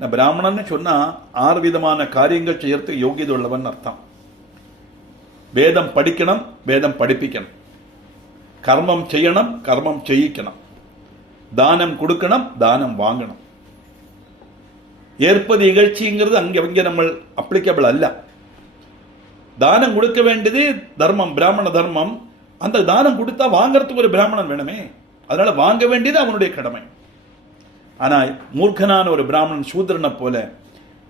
பிராமணன் சொன்னா 6 விதமான காரியங்கள் செய்யறதுக்கு யோகியதை உள்ளவன் அர்த்தம் வேதம் படிக்கணும் வேதம் படிப்பிக்கணும் கர்மம் செய்யணும் கர்மம் செய்யிக்கணும் தானம் கொடுக்கணும் தானம் வாங்கணும் ஏற்பது இகழ்ச்சிங்கிறது அங்கே நம்ம அப்ளிகபிள் அல்ல தானம் கொடுக்க வேண்டியது தர்மம் பிராமண தர்மம் அந்த தானம் கொடுத்தா வாங்கறதுக்கு ஒரு பிராமணன் வேணுமே அதனால வாங்க வேண்டியது அவனுடைய கடமை ஆனா மூர்க்கனான ஒரு பிராமணன் சூத்திரனை போல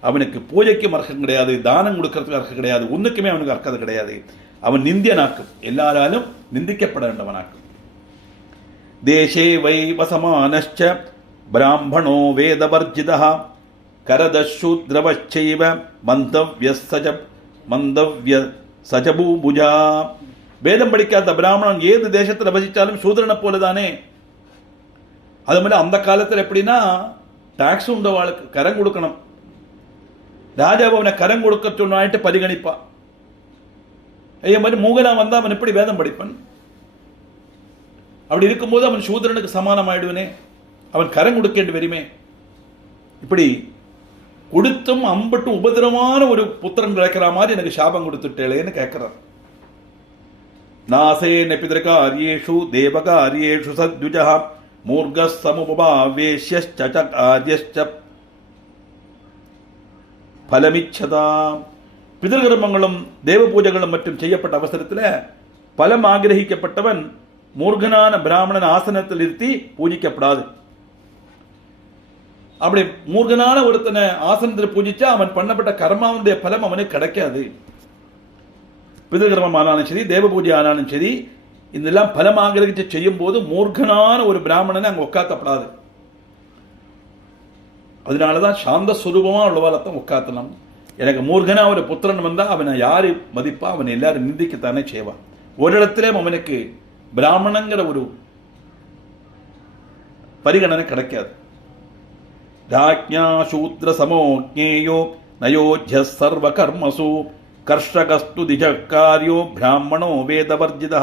அவனுக்கு பூஜைக்கும் அர்த்தம் கிடையாது தானம் கொடுக்கறதுக்கு அர்த்தம் கிடையாது ஒன்றுக்குமே அவனுக்கு அர்த்தம் கிடையாது அவன் நிந்தியனாக்கும் எல்லாராலும் நிந்திக்கப்பட வேண்டவனாக்கும் தேசே வை வசமானச்ச பிராமணோ வேதவர்ஜிதா கரதசூத்ரவச்சைவ மந்தவ்ய சஜபூபுஜா வேதம் படிக்காத பிராமணன் ஏது தேசத்தில் வசிச்சாலும் சூத்திரனை போலதானே அது மாதிரி அந்த காலத்தில் எப்படின்னா டாக்ஸ் உண்டவாளுக்கு கரம் கொடுக்கணும் ராஜாவை அவனை கரம் கொடுக்க சொன்னாயிட்டு பரிகணிப்பா ஐயா மாதிரி மூகனா வந்தா அவன் எப்படி வேதம் படிப்பான் அப்படி இருக்கும்போது அவன் சூத்திரனுக்கு சமானம் ஆயிடுவனே அவன் கரம் கொடுக்க வருமே இப்படி கொடுத்தும் அம்பட்டும் உபதிரமான ஒரு புத்திரன் கிடைக்கிற மாதிரி எனக்கு சாபம் கொடுத்துட்டேன்னு கேட்கிறார் நாசே நபிதர்காரியேஷு தேவகாரியேஷு சத்விஜா மூர்க சமுபாவேஷ்யச்ச பலமிச்சதா பிதர்கர்மங்களும் தேவ பூஜைகளும் மற்றும் செய்யப்பட்ட அவசரத்தில் பலம் ஆகிரகிக்கப்பட்டவன் மூர்கனான பிராமணன் ஆசனத்தில் நிறுத்தி பூஜிக்கப்படாது அப்படி மூர்கனான ஒருத்தனை ஆசனத்தில் பூஜிச்சா அவன் பண்ணப்பட்ட கர்மாவுடைய பலம் அவனுக்கு கிடைக்காது. பிதர்கர்மம் ஆனாலும் சரி, தேவ பூஜை ஆனாலும் சரி, இதெல்லாம் பலமாக செய்யும் போது மூர்கனான ஒரு பிராமணனை அங்கே உட்காத்தப்படாது. அதனாலதான் சாந்த சுரூபமா உள்ளவாளத்தான் உட்காத்தலாம். எனக்கு மூர்கனா ஒரு புத்திரன் வந்தா அவனை யாரு மதிப்பா, அவன் எல்லாரும் நிந்திக்கத்தானே செய்வான். ஒரு இடத்திலே அவனுக்கு பிராமணங்கிற ஒரு பரிகணனை கிடைக்காது. ராஜ்ஞா சூத்ர சமோஜ்ஞேயோ நயோஜ்ய சர்வ கர்மசு கர்ஷகஸ்து திஜக்காரியோ பிராமணோ வேதவர்ஜிதா.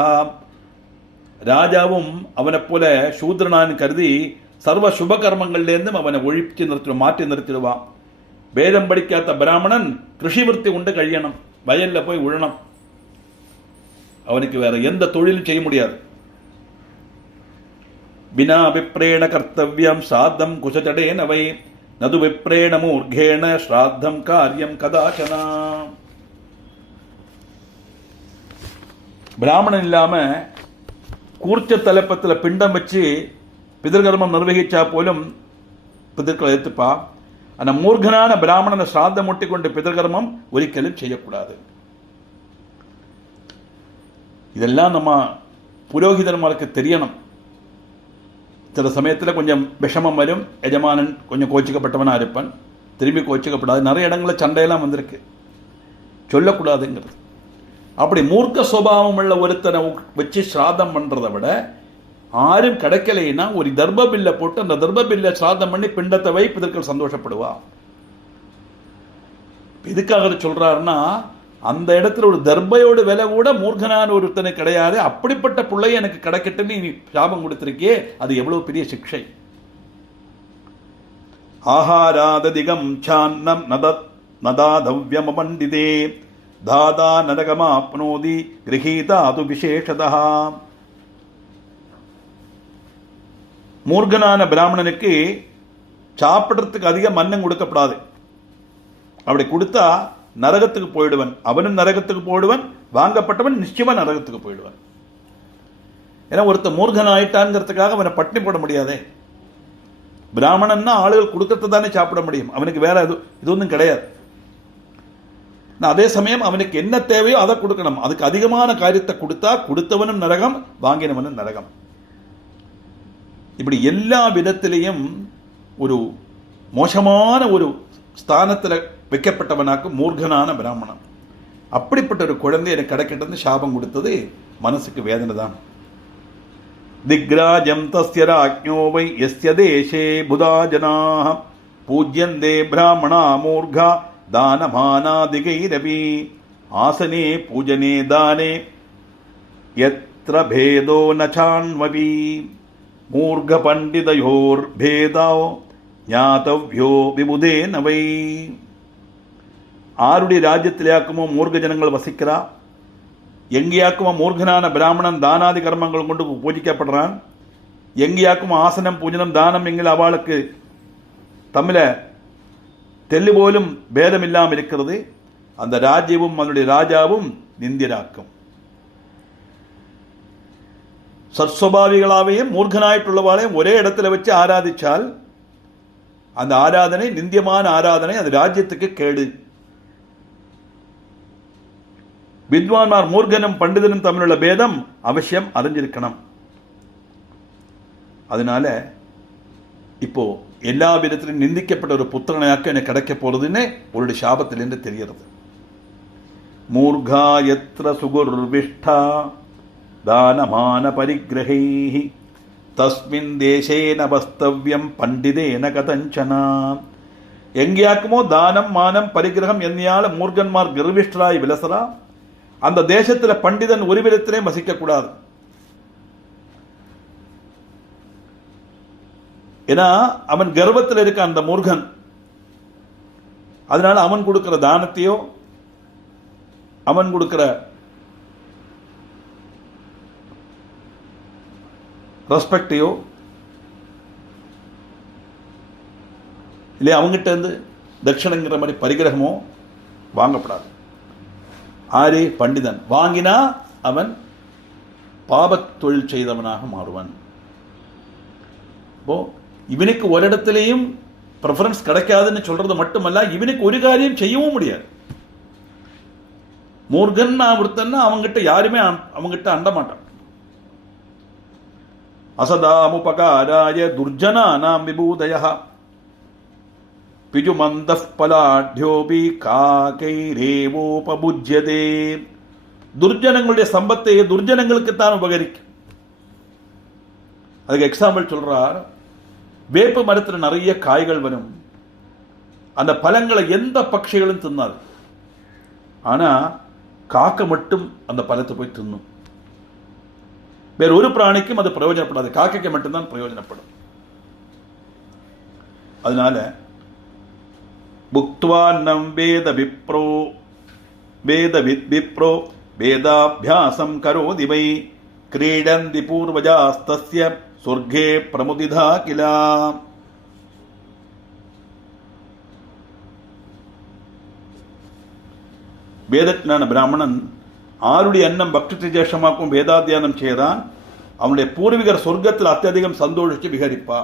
ராஜாவும் அவனை போல சூத்ரனான்னு கருதி சர்வ சுபகர்மங்கள்லேருந்தும் அவனை ஒழிச்சு நிறுத்திடுவான், மாற்றி நிறுத்திடுவான். வேதம் படிக்காத பிராமணன் கிருஷி விருத்தி உண்டு கழியணும், வயல்ல போய் உழணும். அவனுக்கு வேற எந்த தொழிலும் செய்ய முடியாது. வினா விப்ரேண கர்த்தவியம் சாத்தம் குசஜடேன வை நது விப்ரேண மூர்கேண ஸ்ராத்தம் காரியம் கதாச்சனா. பிராமணன் இல்லாம கூர்ச்ச தலைப்பத்தில் பிண்டம் வச்சு பிதர்கர்மம் நிர்வகிச்சா போலும் பிதர்களை எடுத்துப்பா. அந்த மூர்கனான பிராமணனை சாதம் முட்டி கொண்டு பிதர்கர்மம் ஒரிக்கலும் செய்யக்கூடாது. இதெல்லாம் நம்ம புரோகிதர்மாருக்கு தெரியணும். சில சமயத்தில் கொஞ்சம் விஷமம் வரும். எஜமானன் கொஞ்சம் கோச்சிக்கப்பட்டவனா இருப்பான், திரும்பி கோச்சிக்கப்படாது. நிறைய இடங்களில் சண்டையெல்லாம் வந்திருக்கு, சொல்லக்கூடாதுங்கிறது. அப்படி மூர்க்க சுபாவம் உள்ள ஒருத்தனை வச்சு சிராதம் பண்றதை விட ஆரும் கிடைக்கலைன்னா ஒரு தர்ப பில்லை போட்டு அந்த தர்ப பில்லை சிராதம் பண்ணி பிண்டத்தை வைப்பதற்கு சந்தோஷப்படுவா. எதுக்காக சொல்றாருன்னா, அந்த இடத்துல ஒரு தர்பையோட விலை கூட மூர்கனான ஒருத்தனை கிடையாது. அப்படிப்பட்ட பிள்ளை எனக்கு கிடைக்கட்டுன்னு நீ சாபம் கொடுத்திருக்கே, அது எவ்வளவு பெரிய சிக்ஷை. ஆஹாராதிகம் சான்னம் நதாதவ்யம் பண்டிதே தாதா நரகமாப்னோதி கிரகீதா அது விசேஷதா. மூர்கனான பிராமணனுக்கு சாப்பிட்றதுக்கு அதிக மன்னம் கொடுக்கப்படாது. அப்படி கொடுத்தா நரகத்துக்கு போயிடுவன். அவனும் நரகத்துக்கு போயிடுவன், வாங்கப்பட்டவன் நிச்சயமா நரகத்துக்கு போயிடுவன். ஏன்னா ஒருத்த மூர்கன் ஆயிட்டான்ங்கிறதுக்காக அவனை பட்டினி போட முடியாதே. பிராமணன்னா ஆளுகள் கொடுக்கறது தானே சாப்பிட முடியும், அவனுக்கு வேற இது ஒன்றும் கிடையாது. அதே சமயம் அவனுக்கு என்ன தேவையோ அதை கொடுக்கணும். அதுக்கு அதிகமான காரியத்தை கொடுத்தா கொடுத்தவனும் நரகம், வாங்கினவனும் நரகம். இப்படி எல்லா விதத்திலையும் ஒரு மோசமான ஒரு ஸ்தானத்தில் வைக்கப்பட்டவனாக்கு மூர்கனான பிராமணன். அப்படிப்பட்ட ஒரு குழந்தை எனக்கு கிடைக்கிட்டு சாபம் கொடுத்தது மனசுக்கு வேதனை தான். திக்ராஜம் தஸ்ய ராஜ்ஞோ வை யஸ்ய தேசே புதா ஜனாஹ பூஜ்யந்தே பிராமணா மூர்கா தானமானாதிகைரபி ஆசனே பூஜனே தானே யத்ர பேதோ நசான்வபி மூர்க பண்டிதயோர் பேதோ ஞாதவ்யோ விபுதேன வை. ஆருடைய ராஜ்யத்திலேயாக்குமோ மூர்க ஜனங்கள் வசிக்கிறா, எங்கேயாக்குமோ மூர்கனான பிராமணன் தானாதி கர்மங்கள் கொண்டு பூஜிக்கப்படுறான், எங்கேயாக்குமோ ஆசனம் பூஜனம் தானம் எங்கள் அவளுக்கு தமிழ தெல்லு போலும் பேதமில்லாமல் இருக்கிறது. அந்த ராஜ்யமும் அதனுடைய ராஜாவும் நிந்தியராக்கும். சற்சுபாவிகளாவையும் மூர்கனாയിട്ടുள்ளவாளையும் ஒரே இடத்துல வச்சு ஆராதிச்சால் அந்த ஆராதனை நிந்தியமான ஆராதனை, அது ராஜ்யத்துக்கு கேடு. வித்வான்மார் மூர்கனும் பண்டிதனும் தமிழுள்ள பேதம் அவசியம் அறிஞ்சிருக்கணும். அதனால இப்போ எல்லா விதத்திலும் நிந்திக்கப்பட்ட ஒரு புத்திரனையாக்க எனக்கு கிடைக்க போறதுன்னு ஒரு சாபத்திலிருந்து தெரிகிறது. மூர்கா யத்ர சுகுர்விஷ்டா தானமான பரிகிரகைஹி தஸ்மின் தேசேன வஸ்தவ்யம் பண்டிதேன கதஞ்சனா. எங்கேயாக்குமோ தானம் மானம் பரிகிரகம் என்னையால மூர்கன்மார் கர்விஷ்டராய் விலசரா, அந்த தேசத்துல பண்டிதன் ஒரு விதத்திலே வசிக்க கூடாது. ஏன்னா அவன் கர்வத்தில் இருக்க அந்த மூர்கன். அதனால அவன் கொடுக்கிற தானத்தையோ அவன் கொடுக்கிற ரெஸ்பெக்டையோ இல்லையா அவங்ககிட்ட இருந்து தட்சணைங்கிற மாதிரி பரிகிரகமோ வாங்கப்படாது. ஆரே பண்டிதன் வாங்கினா அவன் பாபத் தொழில் செய்தவனாக மாறுவான். இவனுக்கு ஒரு இடத்திலையும் ப்ரிஃபரன்ஸ் கிடைக்காதுன்னு சொல்றது மட்டுமல்ல, இவனுக்கு ஒரு காரியம் செய்யவும் முடியாது. மூர்கன் ஒருத்தன்னா அவங்கிட்ட யாருமே அவங்கிட்ட அண்ட மாட்டான். அசதாமுபகாராய துர்ஜனானாம் விபூதயः பிஜுமந்தஃ பலாட்யோபி காகைரேவோபபுஜ்யதே. துர்ஜனங்களுடைய சம்பத்தை துர்ஜனங்களுக்கு தான் உபகரிக்கும். அதுக்கு எக்ஸாம்பிள் சொல்றார். வேப்ப மரத்தில் நிறைய காய்கள் வரும். அந்த பழங்களை எந்த பட்சிகளும் தின்னாது. ஆனா காக்க மட்டும் அந்த பழத்தை போய் தின்னும். வேற ஒரு பிராணிக்கும் அது பிரயோஜனப்படாது, காக்கைக்கு மட்டும்தான் பிரயோஜனப்படும். அதனால புக்த்வான்னம் வேத விப்ரோ வேதவித்விப்ரோ வேதாபியாசம் கரோதி வை கிரீடந்தி பூர்வஜாஸ்தஸ்ய சொர்க்கே பிரமுதிதா கிலா. வேதஜ்ஞான பிராமணன் ஆருடைய அன்னம் பக்தி சேஷமாக்கும் வேதாத்தியானம் செய்தான். அவனுடைய பூர்வீகர் சொர்க்கத்தில் அத்தியதிகம் சந்தோஷிச்சு விகரிப்பா.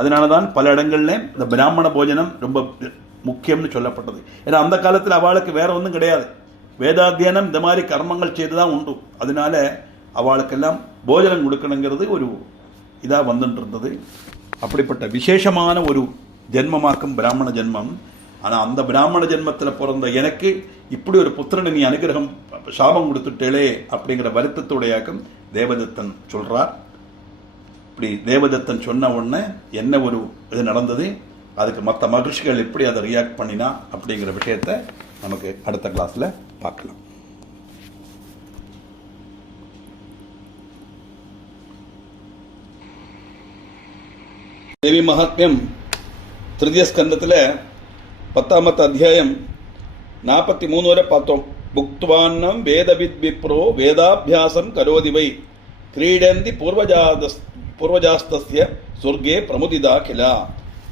அதனாலதான் பல இடங்கள்ல இந்த பிராமண போஜனம் ரொம்ப முக்கியம்னு சொல்லப்பட்டது. ஏன்னா அந்த காலத்தில் அவளுக்கு வேற ஒன்றும் கிடையாது. வேதாத்தியானம் இந்த மாதிரி கர்மங்கள் செய்துதான் உண்டு. அதனால அவளுக்கெல்லாம் போஜனம் கொடுக்கணுங்கிறது ஒரு இதா வந்துட்டு இருந்தது. அப்படிப்பட்ட விசேஷமான ஒரு ஜென்மமாக்கும் பிராமண ஜென்மம். ஆனால் அந்த பிராமண ஜென்மத்தில் பிறந்த எனக்கு இப்படி ஒரு புத்திரனை நீ அனுகிரகம் சாபம் கொடுத்துட்டேளே அப்படிங்கிற வருத்தத்துடையாக்கும் தேவதத்தன் சொல்றார். இப்படி தேவதத்தன் சொன்ன உடனே என்ன ஒரு இது நடந்தது, அதுக்கு மற்ற மகிழ்ச்சிகள் எப்படி அதை ரியாக்ட் பண்ணினா அப்படிங்கிற விஷயத்தை நமக்கு அடுத்த கிளாஸ்ல பார்க்கலாம். தேவி மகாத்மியம் திருதிய ஸ்கந்தத்தில் 10th அத்தியாயம் 43 வரை பார்த்தோம். புக்த்வான்னம் வேதவித் விப்ரோ வேதாபியாசம் கரோதி வை கிரீடந்தி பூர்வஜாஸ்தஸ்ய சொர்க்கே பிரமுதிதா கிலா.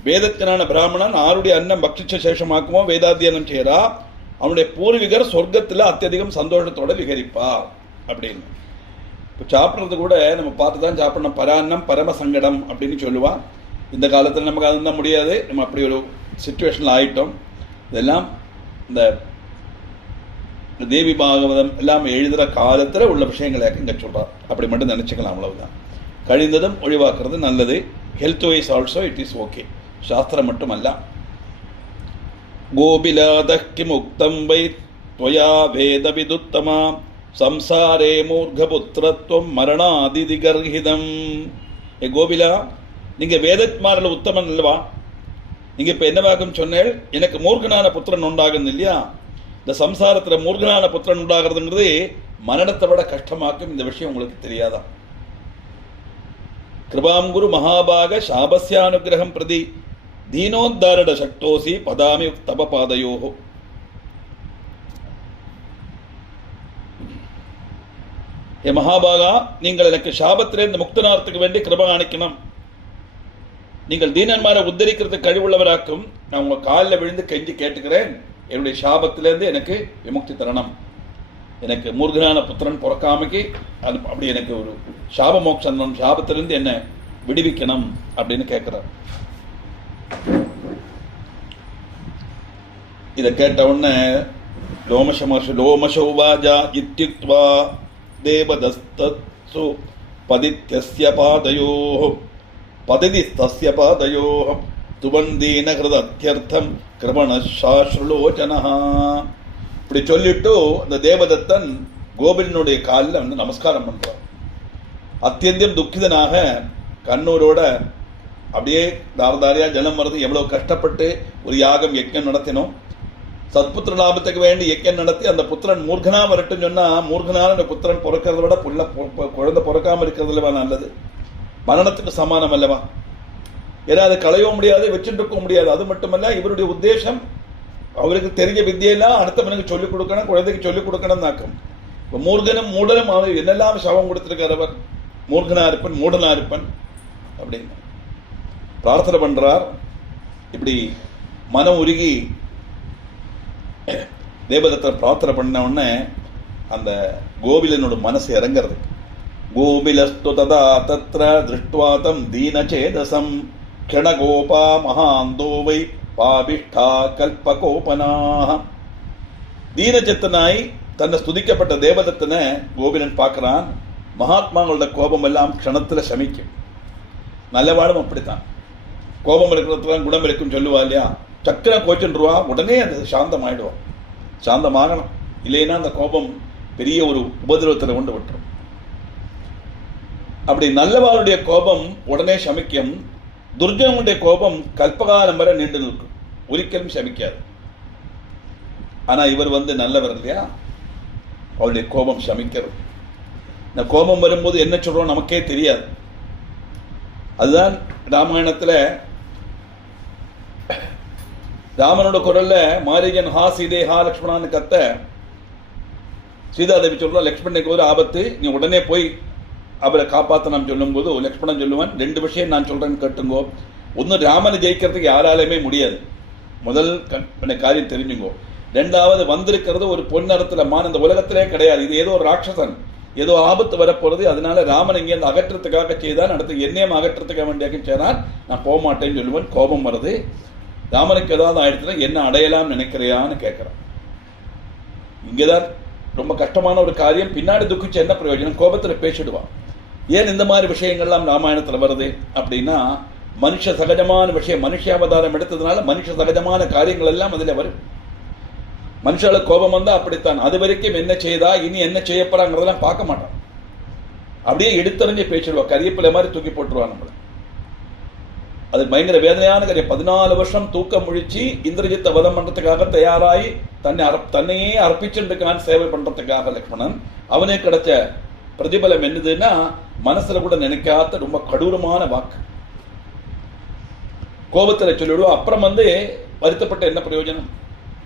வேதத்தினான பிராமணன் ஆருடைய அன்னம் பக்ஷிச்ச சேஷமாக்குமோ வேதாத்தியனம் செய்யறா, அவனுடைய பூர்வீகர் சொர்க்கத்தில் அத்தியதிகம் சந்தோஷத்தோட விகரிப்பா அப்படின்னு. இப்போ சாப்பிட்றது கூட நம்ம பார்த்து தான் சாப்பிடணும். பரான்னம் பரம சங்கடம் அப்படின்னு சொல்லுவான். இந்த காலத்தில் நமக்கு அது தான் முடியாது. நம்ம அப்படி ஒரு சிச்சுவேஷனில் ஆகிட்டோம். இதெல்லாம் இந்த தேவி பாகவதம் எல்லாம் எழுதுகிற காலத்தில் உள்ள விஷயங்களை இங்கே சொல்கிறார். அப்படி மட்டும் நினச்சிக்கலாம், அவ்வளவுதான். கழிந்ததும் ஒழிவாக்குறது நல்லது. Health wise also it is okay. சாஸ்திரம் மட்டுமல்ல. கோபிலாதக்கி முக்தம் வை त्वया வேத விதுத்தமா சம்சாரே மூர்கபுத்திரத்துவம் மரணாதிதிகர்ஹிதம். ஏ கோபிலா, நீங்க வேதத்மாரில் உத்தமன் இல்லவா? நீங்க இப்ப என்னவாகும் சொன்னேன், எனக்கு மூர்கனான புத்திரன் உண்டாகுது இல்லையா? இந்த சம்சாரத்தில் மூர்கனான புத்திரன் உண்டாகிறதுங்கிறது மரணத்தை விட கஷ்டமாக்கும். இந்த விஷயம் உங்களுக்கு தெரியாதா? கிருபாங்குரு மகாபாக சாபஸ்யானுகிரகம் பிரதி தீனோத்தாரண சக்தோசி பதாமி தப பாதையோஹோ. ஏ மகாபாகா, நீங்கள் எனக்கு சாபத்திலிருந்து முக்தனார்த்துக்கு வேண்டி கிருபா அணிக்கணும். நீங்கள் தீனன்மாரை உத்தரிக்கிறதுக்கு கழிவுள்ளவராக்கும். நான் உங்க காலில் விழுந்து கெஞ்சி கேட்டுக்கிறேன், என்னுடைய சாபத்திலேருந்து எனக்கு விமுக்தி தரணும். எனக்கு மூர்கனான புத்திரன் பிறக்காமைக்கு அது அப்படி எனக்கு ஒரு சாப மோட்சம், சாபத்திலிருந்து என்ன விடுவிக்கணும் அப்படின்னு கேட்கிறார். இதை கேட்ட உடனே லோமசௌவாஜா இத்யுக்த்வா தேவதஸ்தத்சு பதித்யஸ்ய பாதயோஹ பதிதிஸ்தஸ்ய பாதயோஹ துவந்தீன ஹிருதத்யர்த்தம் கிருபணசாஸ்ருலோச்சனஹ. இப்படி சொல்லிட்டு அந்த தேவதத்தன் கோபிலனுடைய காலில் வந்து நமஸ்காரம் பண்றார். அத்தியந்தியம் துக்கிதனாக கண்ணூரோட அப்படியே தாரதாரியா ஜலம் வருது. எவ்வளவு கஷ்டப்பட்டு ஒரு யாகம் யஜ்ஞம் நடத்தினோம். சத்புத்திர லாபத்துக்கு வேண்டி யஜ்ஞம் நடத்தி அந்த புத்திரன் மூர்கனா வரட்டும் சொன்னா, மூர்கனான அந்த புத்திரன் பிறக்கிறத விட குழந்தை பிறக்காம இருக்கிறதுலவா நல்லது? மரணத்துக்கு சமானம் அல்லவா? ஏன்னா அதை களையவும் முடியாது, வச்சுட்டு இருக்க முடியாது. அது மட்டுமல்ல, இவருடைய உத்தேசம் அவருக்கு தெரிஞ்ச வித்தியெல்லாம் அடுத்தவனுக்கு சொல்லிக் கொடுக்கணும், குழந்தைக்கு சொல்லிக் கொடுக்கணும் தாக்கம். இப்போ மூர்கனும் மூடனும் அவர் என்னெல்லாம் சவம் கொடுத்திருக்கார். அவர் மூர்கனா இருப்பன் மூடனா இருப்பன் அப்படின்னு பிரார்த்தனை பண்றார். இப்படி மனம் உருகி தேவதத்தர் பிரார்த்தனை பண்ண உடனே அந்த கோபிலனோட மனசு இறங்கிறது. கோபிலஸ்து ததா தத்ர திருஷ்ட்வா தம் தீனசேதசம் க்ஷணகோபா மகாந்தோவை பாபிஷ்டா கல்பகோபனாக. தீனச்சத்தனாய் தன்னை ஸ்துதிக்கப்பட்ட தேவதத்தனை கோபிலன் பார்க்கிறான். மகாத்மாங்களோட கோபம் எல்லாம் க்ஷணத்துல சமிக்கும். நல்லவாடும் அப்படித்தான். கோபம் இருக்கிறதுலாம் குணம் இருக்கும் சொல்லுவா இல்லையா? சக்கரை கோச்சுருவா, உடனே அது சாந்தம் ஆயிடுவான். சாந்தமாகணும், இல்லைன்னா அந்த கோபம் பெரிய ஒரு உபதிரவத்தில் கொண்டு விட்டுரும். அப்படி நல்லவாளுடைய கோபம் உடனே சமிக்கும். துர்ஜனுடைய கோபம் கல்பகாலம் வரை நின்று நிற்கும், ஒரிக்கலும் சமிக்காது. ஆனா இவர் நல்லவர் இல்லையா, அவருடைய கோபம் சமிக்கிறது. இந்த கோபம் வரும்போது என்ன சொல்றோம் நமக்கே தெரியாது. அதுதான் ராமாயணத்துல ராமனோட குரல்ல மாரீஜன் ஹா சீதே ஹா லக்ஷ்மணான்னு கத்த சீதாதேவி சொல்றா, லக்ஷ்மணனுக்கு ஒரு ஆபத்து, நீ உடனே போய் அவரை காப்பாற்றணும் சொல்லும் போது லக்ஷ்மணன் சொல்லுவான், 2 விஷயம் நான் சொல்றேன்னு கேட்டுங்கோ. ஒன்னு, ராமனை ஜெயிக்கிறதுக்கு யாராலுமே முடியாது, முதல் காரியம் தெரிஞ்சுங்கோ. 2வது, வந்திருக்கிறது ஒரு பொன்னரத்துல மான், இந்த உலகத்திலே கிடையாது. இது ஏதோ ஒரு ராட்சசன், ஏதோ ஆபத்து வரப்போறது. அதனால ராமன் இங்கே அகற்றத்துக்காக செய்தான், அடுத்து என்னையும் அகற்றத்துக்காக வேண்டிய செய்தான், நான் போக மாட்டேன்னு சொல்லுவேன். கோபம் வருது. ராமனுக்கு ஏதாவது ஆயிடுச்சுன்னா என்ன அடையலாம் நினைக்கிறியான்னு கேட்கிறான். இங்கேதான் ரொம்ப கஷ்டமான ஒரு காரியம். பின்னாடி துக்கிச்சு என்ன பிரயோஜனம்? கோபத்துல பேசிடுவான். ஏன் இந்த மாதிரி விஷயங்கள்லாம் ராமாயணத்துல வருது அப்படின்னா, மனுஷ சகஜமான விஷயம், மனுஷாவதாரம் எடுத்ததுனால மனுஷ சகஜமான காரியங்கள் எல்லாம் அதுல வரும். மனுஷால கோபம் வந்தா அப்படித்தான். அது வரைக்கும் என்ன செய்தா, இனி என்ன செய்ய போறாங்கிறதெல்லாம் பார்க்க மாட்டான். அப்படியே எடுத்தறிஞ்சு பேசிடுவா, கரியப்பிள்ளை மாதிரி தூக்கி போட்டுருவான் நம்மள. அது பயங்கர வேதனையான காரியம். 14 வருஷம் தூக்கம் முழிச்சு இந்திரஜித்தை வதம் பண்றதுக்காக தயாராகி தன்னையே அர்ப்பிச்சுருக்கான் சேவை பண்றதுக்காக லக்ஷ்மணன். அவனுக்கு கிடைச்ச பிரதிபலம் என்னதுன்னா, மனசுல கூட நினைக்காத ரொம்ப கடூரமான வாக்கு. கோபத்துல சொல்லிவிடுவோம், அப்புறம் வருத்தப்பட்ட என்ன பிரயோஜனம்?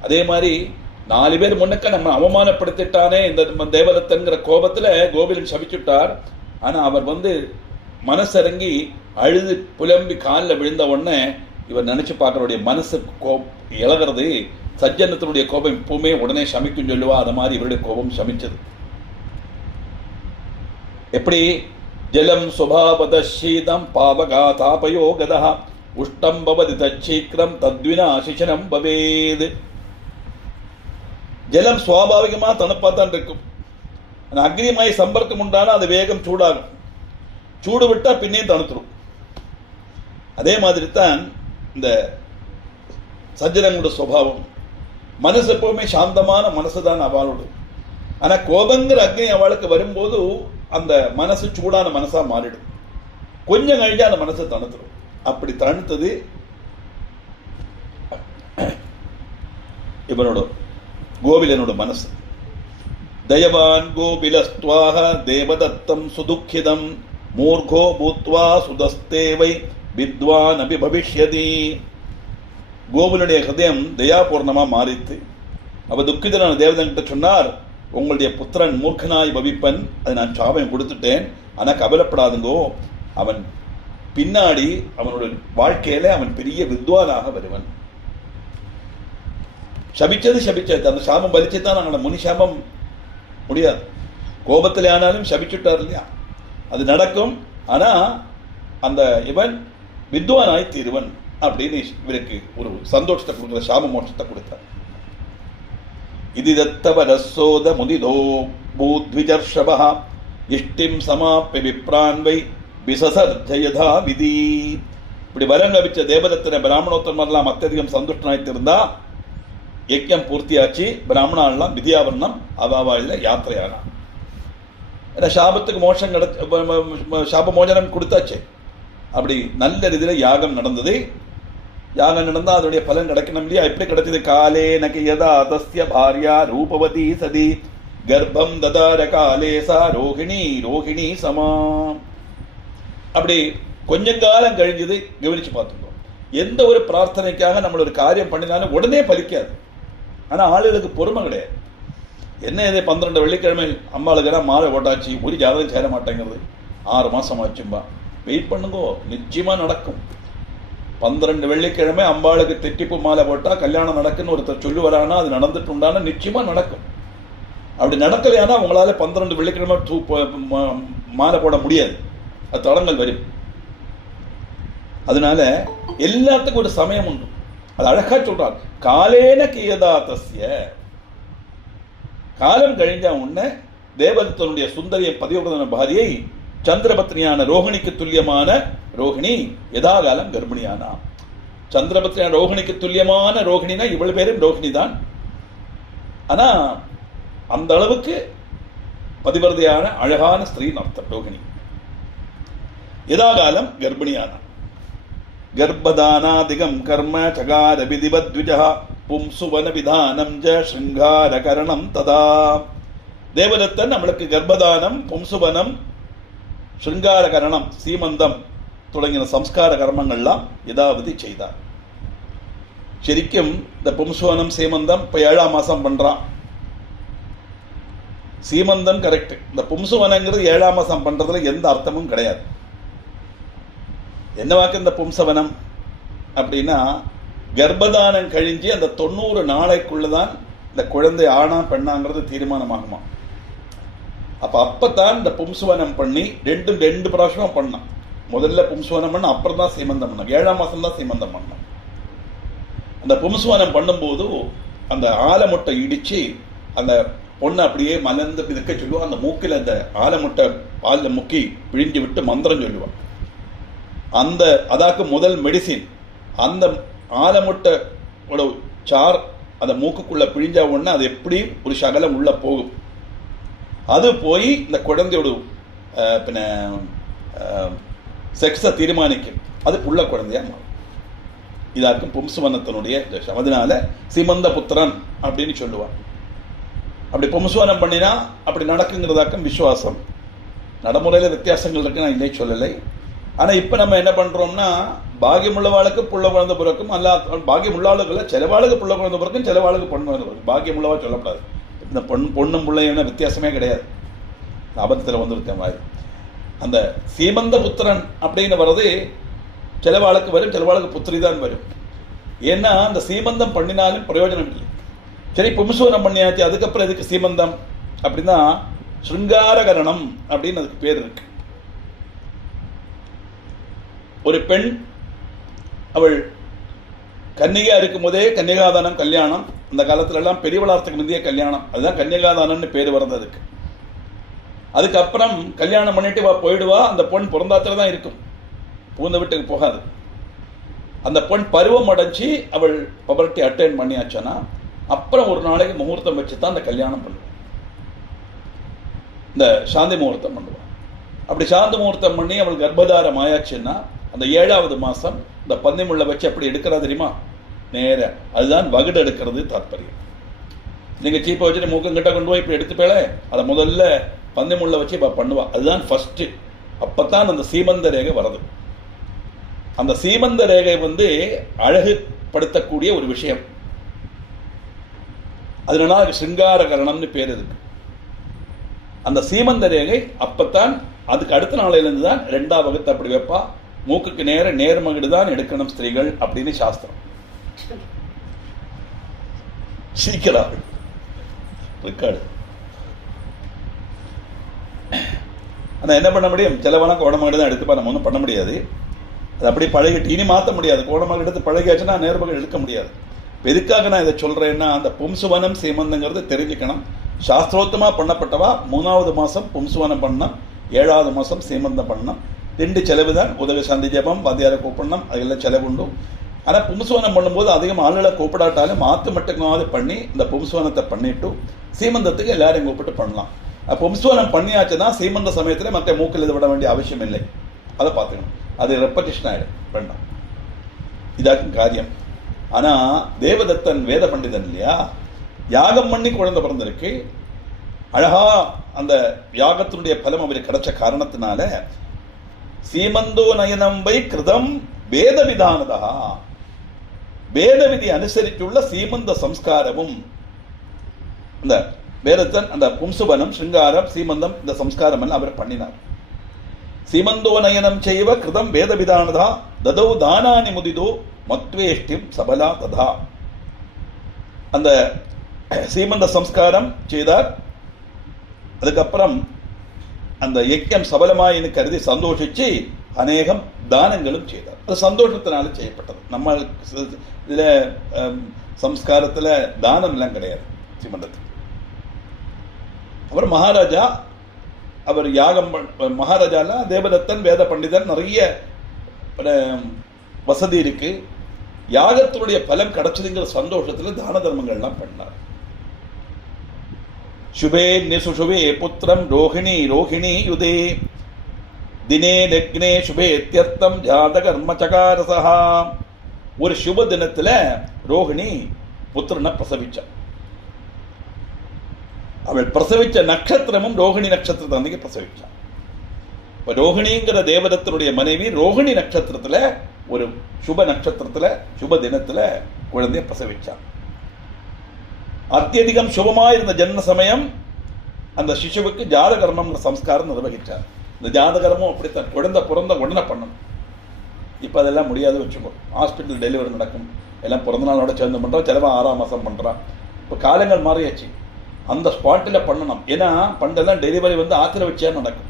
அதே மாதிரி 4 பேர் முன்னக்க நம்ம அவமானப்படுத்திட்டானே இந்த தேவதத்தன்கிற கோபத்துல கோபிலன் சபிச்சுட்டார். ஆனா அவர் மனசரங்கி அழுது புலம்பி காலில் விழுந்த உடனே இவர் நினைச்சு பார்க்கறோடைய மனசு இழகிறது. சஜ்ஜனத்தினுடைய கோபம் எப்பவுமே உடனே சமிக்கும் சொல்லுவா, அது மாதிரி இவருடைய கோபம் சமிச்சது. எப்படி? ஜலம் சுபாபத சீதம் பாவகா தாபயோ கதா உஷ்டம் பவதி தச்சீக்கிரம் தத்வினா சிசனம் பவேது. ஜலம் சுவாபாவிகமா தனுப்பா தான் இருக்கும். அக்னிமாய் சம்பர்க்கம் உண்டானா அது வேகம் சூடாகும். சூடு விட்டா பின்னையும் தணுத்துரும். அதே மாதிரி தான் இந்த சஜ்ஜனங்களோட சுபாவம். மனசு எப்பவுமே சாந்தமான மனசுதான் அவளோட. ஆனா கோபங்கிற அக்னி அவளுக்கு வரும்போது அந்த மனசு சூடான மனசா மாறிடும். கொஞ்சம் கழிஞ்சா அந்த மனசை தணுத்துரும். அப்படி தணுத்தது இவனோட கோபிலனோட மனசு. தயவான் கோபிலஸ்துவாக தேவதத்தம் சுதுக்கிதம் மூர்கோ பூத்வா சுதஸ்தேவை வித்வான் அபி பவிஷ்யதி. கோகுலுடைய ஹிருதயம் தயாபூர்ணமா மாறித்து. அவ துக்கிதனான தேவதன்கிட்ட சொன்னார், உங்களுடைய புத்திரன் மூர்க்கனாய் பவிப்பன், அதை நான் சாபம் கொடுத்துட்டேன், ஆனா கவலைப்படாதுங்கோ, அவன் பின்னாடி அவனோட வாழ்க்கையில அவன் பெரிய வித்வானாக வருவன். சபிச்சது அந்த சாபம் பலிச்சுதான் நாங்கள் முனி சாபம் முடியாது. கோபத்தில் ஆனாலும் சபிச்சுட்டார் இல்லையா, அது நடக்கும். ஆனா அந்த இவன் வித்வானாய் தீருவன் அப்படின்னு இவருக்கு ஒரு சந்தோஷத்தை கொடுக்குற, சாப மோட்சத்தை கொடுத்தார். இது தத்தவரசோத முதிதோ பூத்விஜர்ஷபா இஷ்டிம் சமாப்ய விப்ரான்வை விசசர்ஜயதா விதி. இப்படி வரம் லபிச்ச தேவதத்தனை பிராமணோத்தமெல்லாம் அत्यதிகம் சந்துஷ்டனாய்த்திருந்தா யஜ்ஞம் பூர்த்தியாச்சு. பிராமணாலாம் வித்யாவரணம் அவாவாயில யாத்திரையானா. சாபத்துக்கு மோட்சம் சாப மோசனம் கொடுத்தாச்சு. அப்படி நல்ல ரீதியில யாகம் நடந்தது. யாகம் நடந்தா அதனுடைய பலன் கிடைக்கணும் இல்லையா? எப்படி கிடைச்சது? காலே நகி யதா தஸ்ய பாரியா ரூபவதி சதி கர்ப்பம் ததார காலே சா ரோஹிணி சமா. அப்படி கொஞ்ச காலம் கழிஞ்சது. கவனிச்சு பார்த்துக்கோ, எந்த ஒரு பிரார்த்தனைக்காக நம்ம ஒரு காரியம் பண்ணினாலும் உடனே பலிக்காது. ஆனா ஆளுகளுக்கு பொறுமை கிடையாது. என்ன இது 12 வெள்ளிக்கிழமை அம்பாளுக்கு மாலை போட்டாச்சு, ஒரு ஜாதகம் சேர மாட்டேங்கிறது, 6 மாசம் ஆச்சும்பா. வெயிட் பண்ணுங்கோ, நிச்சயமா நடக்கும். 12 வெள்ளிக்கிழமை அம்பாளுக்கு தெட்டிப்பு மாலை போட்டா கல்யாணம் நடக்குன்னு ஒருத்தர் சொல்லி வரானா, அது நடந்துட்டு உண்டானா நிச்சயமா நடக்கும். அப்படி நடக்கலையானா உங்களால 12 வெள்ளிக்கிழமை மாலை போட முடியாது, அது தடங்கள் வரும். அதனால எல்லாத்துக்கும் ஒரு சமயம் உண்டு. அது அழகா சொல்றார். காலேன கியதா தஸ்ய, காலம் கழிஞ்ச உடனே தேவதத்தனுடைய சுந்தரிய பதிவிரதன பாரியை சந்திரபத்னியான ரோகிணிக்கு துல்லியமான ரோகிணி யதாகாலம் கர்ப்பிணியானா. சந்திரபத்னியான ரோகிணிக்கு துல்லியமான ரோகிணினா இவ்வளவு பேரும் ரோகிணி தான். ஆனா அந்த அளவுக்கு பதிவிரதையான அழகான ஸ்திரீ அர்த்தம் ரோகிணி. யதாகாலம் கர்ப்பிணியானா. கர்ப்பதானாதிகம் கர்ம சகார விதிவத்விஜா பும்சுவன விதானம் ஜ ஸ்ருங்காரகரணம் ததா. தேவதத்தன் நம்மளுக்கு கர்ப்பதானம், பும்சுவனம், ஸ்ருங்காரகரணம், சீமந்தம் தொடங்கின சம்ஸ்கார கர்மங்கள்லாம் ஏதாவது செய்தார். ശരിക്കും இந்த பும்சுவனம் சீமந்தம் இப்ப 7ஆம் மாசம் பண்றான். சீமந்தம் கரெக்ட். இந்த பும்சுவனங்கிறது 7ஆம் மாசம் பண்றதுல எந்த அர்த்தமும் கிடையாது. என்ன வாக்கு இந்த பும்சவனம் அப்படின்னா, கர்ப்பதானம் கழிஞ்சு அந்த 90 நாளைக்குள்ளதான் இந்த குழந்தை ஆனா பெண்ணாங்கிறது தீர்மானமாகுமா. அப்பதான் இந்த பும்சுவனம் பண்ணி ரெண்டு பிராവശ്யமா பண்ணான். முதல்ல பும்சுவனம் பண்ண, அப்புறம் தான் சீமந்தம் பண்ண. 7ஆம் மாசம் தான் சீமந்தம் பண்ண. அந்த பும்சுவனம் பண்ணும்போது அந்த ஆலமுட்டை இடிச்சு அந்த பொண்ணை அப்படியே மலர்ந்து மிதக்க சொல்லுவான். அந்த மூக்கில் அந்த ஆலமுட்டை பாலில் முக்கி பிழிஞ்சு விட்டு மந்திரம் சொல்லுவான். அந்த அதாக்கு முதல் மெடிசின். அந்த ஆலமுட்டை சார் அந்த மூக்குக்குள்ள பிழிஞ்ச உடனே அது எப்படி ஒரு சகலம் உள்ள போகும். அது போய் இந்த குழந்தையோட பின்ன செக்ஸை தீர்மானிக்கும். அது புள்ள குழந்தையா மாறும். இதாக்கும் பும்சுவனத்தினுடைய தேசம். அதனால சீமந்த புத்திரன் அப்படின்னு சொல்லுவான். அப்படி பும்சுவனம் பண்ணினா அப்படி நடக்குங்கிறதாக்கும் விசுவாசம். நடைமுறையில் வித்தியாசங்கள் இருக்கு, நான் இல்லை சொல்லலை. ஆனா இப்ப நம்ம என்ன பண்றோம்னா, பாகியமுள்ளவாளுக்கு புள்ள குழந்தை பிறக்கும், அல்ல பாகியமுள்ளாளுக்குள்ள சிலவாளுக்கு புள்ள குழந்தை பிறக்கும், சிலவாளுக்கு பொண்ணு குழந்தை பிறக்கும். பாகியமுள்ளவா சொல்லக்கூடாது. இந்த பொண்ணும் பிள்ளையான வித்தியாசமே கிடையாது. ஆபத்தில் வந்திருக்க மாதிரி அந்த சீமந்த புத்திரன் அப்படின்னு வர்றது சிலவாளுக்கு வரும், சிலவாளுக்கு புத்திரி தான் வரும். ஏன்னா அந்த சீமந்தம் பண்ணினாலும் பிரயோஜனம் இல்லை. சரி பும்சுவனம் பண்ணியாச்சு, அதுக்கப்புறம் எதுக்கு சீமந்தம் அப்படின்னா ஸ்ருங்காரகரணம் அப்படின்னு அதுக்கு பேர் இருக்கு. ஒரு பெண் அவள் கன்னிகா இருக்கும் போதே கன்னிகாதானம் கல்யாணம். அந்த காலத்துல எல்லாம் பெரிய வளர்த்துக்கு முந்தைய கல்யாணம், அதுதான் கன்னிகாதானம்னு பேர் வந்ததுக்கு. அதுக்கப்புறம் கல்யாணம் பண்ணிட்டு போயிடுவா. அந்த பொண் பிறந்தாத்துல தான் இருக்கும், பூந்த வீட்டுக்கு போகாது. அந்த பொண் பருவம் அடைஞ்சி அவள் பபர்ட்டி அட்டைன் பண்ணியாச்சுன்னா அப்புறம் ஒரு நாளைக்கு முகூர்த்தம் வச்சு தான் அந்த கல்யாணம் பண்ணுவான். இந்த சாந்தி முகூர்த்தம் பண்ணுவான். அப்படி சாந்தி முகூர்த்தம் பண்ணி அவள் கர்ப்பதாரம் ஆயாச்சுன்னா அந்த 7ஆவது மாசம் இந்த பன்னிமுள்ள வச்சு அப்படி எடுக்கிறா தெரியுமா, நேர அதுதான் வகுடு எடுக்கிறது தாற்பயம். நீங்க சீப்பை வச்சுட்டு மூக்கம் கிட்ட கொண்டு போய் இப்படி எடுத்துப்பேல, அதை முதல்ல பன்னிமுள்ள வச்சு பண்ணுவா. அதுதான் ஃபர்ஸ்ட். அப்பத்தான் அந்த சீமந்த ரேகை வருது. அந்த சீமந்த ரேகை அழகுபடுத்தக்கூடிய ஒரு விஷயம். அதனால சிங்காரகரணம்னு பேர் இருக்கு. அந்த சீமந்த ரேகை அப்பத்தான், அதுக்கு அடுத்த நாளையிலிருந்து தான் 2ஆம் வகுத்து அப்படி வைப்பா. மூக்குக்கு நேர்மகிடு தான் எடுக்கணும் ஸ்திரீகள் அப்படின்னு சாஸ்திரம். சிரிக்கிறார்கள் ரெக்கார்டு. ஆனா என்ன பண்ண முடியும், சிலவனா கோணமகிடு தான் எடுத்துப்பா, நம்ம ஒன்றும் பண்ண முடியாது. அது அப்படி பழகிட்டு இனி மாற்ற முடியாது. கோணமகிடு எடுத்து பழகியாச்சுன்னா நேர்மகிடு எடுக்க முடியாது. எதுக்காக நான் இதை சொல்றேன்னா, அந்த பும்சுவனம் சீமந்தங்கிறது தெரிஞ்சுக்கணும். சாஸ்திரோத்தமா பண்ணப்பட்டவா 3ஆவது மாசம் பும்சுவனம் பண்ணணும், 7ஆவது மாசம் சீமந்தம் பண்ணணும். 2 செலவு தான். உதவி சந்தி ஜபம், வாத்தியாரை கூப்பிடணும், அதெல்லாம் செலவு உண்டு. ஆனால் பும்சுவனம் பண்ணும்போது அதிகம் ஆளுகளை கூப்பிடாட்டாலும் மாற்று மட்டுமாவது பண்ணி இந்த பும்சுவனத்தை பண்ணிட்டு சீமந்தத்துக்கு எல்லாரையும் கூப்பிட்டு பண்ணலாம். பும்சுவனம் பண்ணியாச்சுன்னா சீமந்த சமயத்தில் மற்ற மூக்கில் இது விட வேண்டிய அவசியம் இல்லை. அதை பார்த்துக்கணும். அது ரெப்படிஷன் ஆகிடும், வேண்டாம். இதாக்கும் காரியம். ஆனா தேவதத்தன் வேத பண்டிதன் இல்லையா, யாகம் பண்ணி குழந்தை பிறந்திருக்கு. அழகா அந்த யாகத்தினுடைய பலம் அவருக்கு கிடைச்ச காரணத்தினால சீமந்தோ நயனம்பை கிருதம் வேத விதானதா, வேத விதி அனுசரித்துள்ள சீமந்த சம்ஸ்காரமும் இந்த வேதத்தன் அந்த பும்சுவனம் சிங்காரம் சீமந்தம் இந்த சம்ஸ்காரம் எல்லாம் அவர் பண்ணினார். சீமந்தோ நயனம் செய்வ கிருதம் வேத விதானதா ததோ தானானி முதிதோ மத்வேஷ்டிம் சபலா ததா. அந்த சீமந்த சம்ஸ்காரம் செய்தார். அதுக்கப்புறம் அந்த யஜ்யம் சபலமாயின்னு கருதி சந்தோஷிச்சு அநேகம் தானங்களும் செய்தார். அது சந்தோஷத்தினால செய்யப்பட்டது. நம்ம இதுல சம்ஸ்காரத்துல தானம் எல்லாம் கிடையாது ஸ்ரீமண்டத்தில். அவர் மகாராஜா, அவர் யாகம் மகாராஜாலாம் தேவதத்தன் வேத பண்டிதன், நிறைய வசதி இருக்கு, யாகத்தினுடைய பலம் கிடைச்சதுங்கிற சந்தோஷத்துல தான தர்மங்கள்லாம் பண்ணார். சுபே நிசுபே புத்திரம் ரோஹிணி ரோஹிணி யுதே தினே நக்னே சுபே இத்யர்த்தம் ஜாத கர்ம சகாரசஹா. ஒரு சுப தினத்துல ரோஹிணி புத்திரனை பிரசவிச்சான். அவள் பிரசவிச்ச நட்சத்திரமும் ரோஹிணி நட்சத்திரத்தை அன்னைக்கு பிரசவிச்சான். இப்ப ரோஹிணிங்கிற தேவதத்தனுடைய மனைவி ரோஹிணி நட்சத்திரத்துல ஒரு சுப நட்சத்திரத்துல சுப தினத்துல குழந்தைய பிரசவிச்சான். அத்தியதிகம் சுபமாயிருந்த ஜன்ம சமயம் அந்த சிசுவுக்கு ஜாதகர்மம் சம்ஸ்காரம் நிர்வகிச்சார். இந்த ஜாதகர்மம் அப்படித்தான், குழந்தை பிறந்த உடனே பண்ணணும். இப்ப அதெல்லாம் முடியாது வச்சுக்கோ. ஹாஸ்பிட்டல் டெலிவரி நடக்கும், எல்லாம் பிறந்த நாளோட சேர்ந்து பண்றோம், சிலவன் 6ஆம் மாசம் பண்றான். இப்ப காலங்கள் மாறியாச்சு, அந்த ஸ்பாட்டில் பண்ணணும். ஏன்னா பண்டெல்லாம் டெலிவரி ஆத்திர வச்சியா நடக்கும்.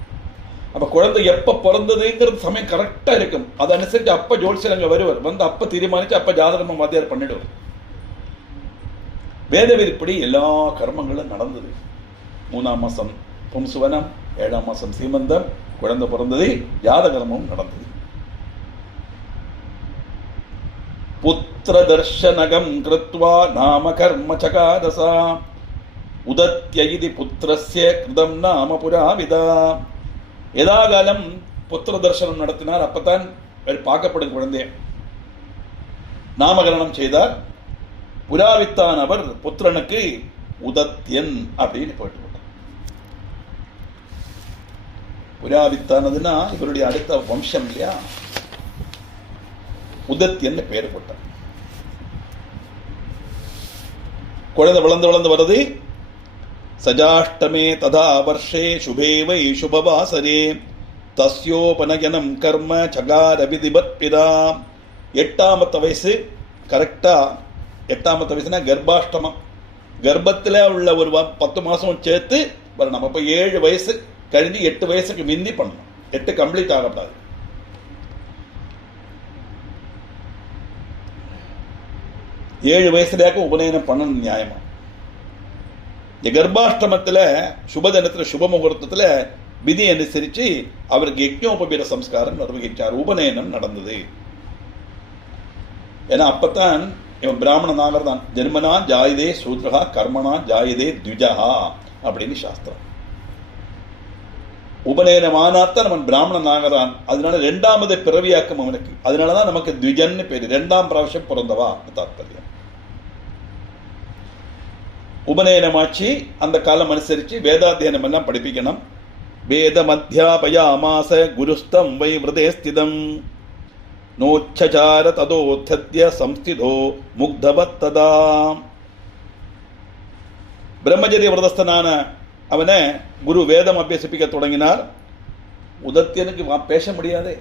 அப்ப குழந்தை எப்ப பிறந்ததுங்கிறது சமயம் கரெக்டா இருக்கும். அதை அனுசரிச்சு அப்ப ஜோல்சியர் அங்க வருவார், அப்ப தீர்மானிச்சு அப்ப ஜாதகர்மம் வாத்தியார் பண்ணிடுவார். வேதவிதிப்படி எல்லா கர்மங்களும் நடந்தது. 3ஆம் மாசம் பும்சுவனம், 7ஆம் மாசம் சீமந்தம், குழந்தை பிறந்தது, ஜாதகர்மம் நடந்தது. புத்திர தர்ஷனகம் கிருத்வா நாம கர்ம சகாரசா உதத்ய இதி புத்திரஸ்ய கிருதம் நாம புராவிதா. எதாகாலம் புத்திர தர்சனம் நடத்தினார். அப்பதான் பார்க்கப்படும் குழந்தைய நாமகரணம் செய்தார். புராவித்தான் அவர் புத்திரனுக்கு உதத்யன் அப்படின்னு போட்டு போட்டார். புராவித்தானதுன்னா இவருடைய அடுத்த வம்சம் இல்லையா, உதத்யன் பெயர் போட்டார். குழந்தை வளர்ந்து வளர்ந்து வருது. சஜாஷ்டமே ததா வர்ஷே சுபே வை சுபவாசரே தஸ்யோபனயனம் கர்ம சகார விதிபத் பிதா. 8ஆமத்த வயசு, கரெக்டா 8ஆமத்த வயசுனா கர்ப்பாஷ்டமம், கர்ப்பத்தில் உள்ள ஒரு 10 மாசம் சேர்த்து நம்ம இப்ப 7 வயசு கழிஞ்சு 8 வயசுக்கு மிந்தி பண்ணணும். 8 கம்ப்ளீட் ஆகப்படாது. 7 வயசுலயாக்கும் உபநயனம் பண்ணணும் நியாயமா. கர்ப்பாஷ்டமத்துல சுபதினத்துல சுப முகூர்த்தத்துல விதி அனுசரிச்சு அவருக்கு யஜ்ஞோபவீத சம்ஸ்காரம் நிர்வகிச்சார். உபநயனம் நடந்தது. ஏன்னா அப்பத்தான் இவன் பிராமணன் ஆகிறதான். ஜென்மனா ஜாயுதே சூத்ரஹா கர்மனா ஜாயுதே த்விஜஹா அப்படின்னு சாஸ்திரம். உபநயனம் ஆனாத்தான் அவன் பிராமணன் ஆகிறான். அதனால 2ஆவது பிறவியாக்கம் அவனுக்கு. அதனாலதான் நமக்கு த்விஜன்னு பேரு, 2ஆம் பிராവശ്யம் பிறந்தவா தாத்பரியம். உபநயனமாச்சு அந்த காலம் அனுசரிச்சு வேதாத்தியனம் எல்லாம் படிப்பிக்கணும். வேதம் அத்தியாபயாமாச குருஸ்தம் வை விரதே ஸ்திதம் நோச்சார ததோத்த்ய சம்ஸ்திதோ முக்தவத் ததா. பிரம்மச்சரிய விரதஸ்தனான அவனை குரு வேதம் அபியசிப்பிக்க தொடங்கினார். உதத்தியனுக்கு பேச முடியாதே,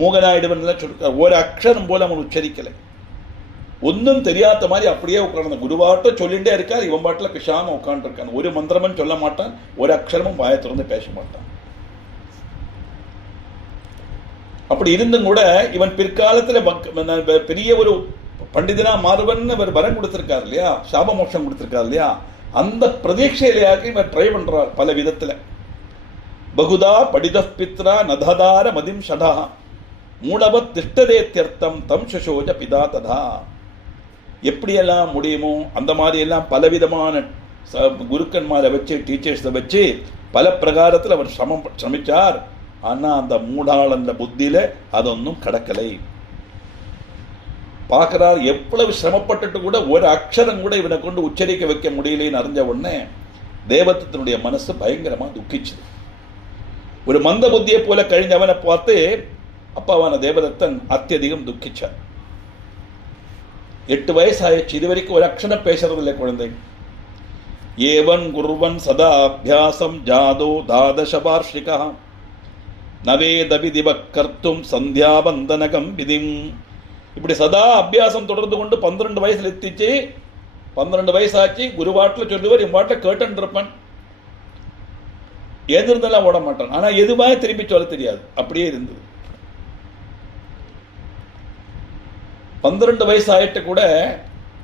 மூகனாயிடுவன் சொல்லிருக்கார். ஒரு அக்ஷரம் போல அவன் உச்சரிக்கலை, ஒன்னும் தெரியாத மாதிரி அப்படியே உட்கார்ந்த குருவாட்ட சொல்லிட்டே இருக்கார். இவன் பாட்டுல பிசாம உட்கார்ந்து இருக்கான். ஒரு மந்திரமும் சொல்ல மாட்டான், ஒரு அக்ஷரமும் வாயை திறந்து பேச மாட்டான். அப்படி இருந்தும் கூட இவன் பிற்காலத்துல பெரிய ஒரு பண்டிதனா மாறுவன் இவர் வரம் கொடுத்திருக்காரு இல்லையா, சாப மோட்சம் கொடுத்திருக்காரு இல்லையா, அந்த பிரதீட்சையிலேயாக இவர் ட்ரை பண்றார் பல விதத்துல. பகுதா படித பித்ரா நததார மதிம் ஷடா மூடவத் திஷ்டதேத்யர்த்தம் தம் சுஷோஜ பிதா ததா. எப்படியெல்லாம் முடியுமோ அந்த மாதிரி எல்லாம் பலவிதமான குருக்கன்மாரை வச்சு, டீச்சர்ஸை வச்சு பல பிரகாரத்தில் அவர் ശ്രമിச்சார். ஆனா அந்த மூடாளந்த புத்தியில அதொன்னும் கடக்கலை. பார்க்கிறார் எவ்வளவு சிரமப்பட்டுட்டு கூட ஒரு அக்ஷரம் கூட இவனை கொண்டு உச்சரிக்க வைக்க முடியலன்னு அறிஞ்ச உடனே தேவதத்தனுடைய மனசு பயங்கரமா துக்கிச்சுது. ஒரு மந்த புத்தியை போல கழிஞ்சவனை பார்த்து அப்பாவான தேவதத்தன் அத்தியதிகம் துக்கிச்சார். 8 வயசு ஆயிடுச்சு, இதுவரைக்கும் ஒரு அக்ஷரம் பேசுறதில்லை குழந்தை. ஏவன் குர்வன் சதா அபியாசம் ஜாதோ 12 வார்ஷிகா நவேதவிதிவ கர்த்தும் சந்தியாபந்தனகம் விதிம். இப்படி சதா அபியாசம் தொடர்ந்து கொண்டு 12 வயசுல எத்திச்சு. 12 வயசாச்சு, குருவாட்டில் சொல்லுவார், என் வாட்டில் கேட்டுன்னு இருப்பேன். எது இருந்தாலும் ஓட மாட்டான். ஆனால் எதுவாக திருப்பி சொல்ல தெரியாது, அப்படியே இருந்தது. 12 வயசு ஆயிட்டு கூட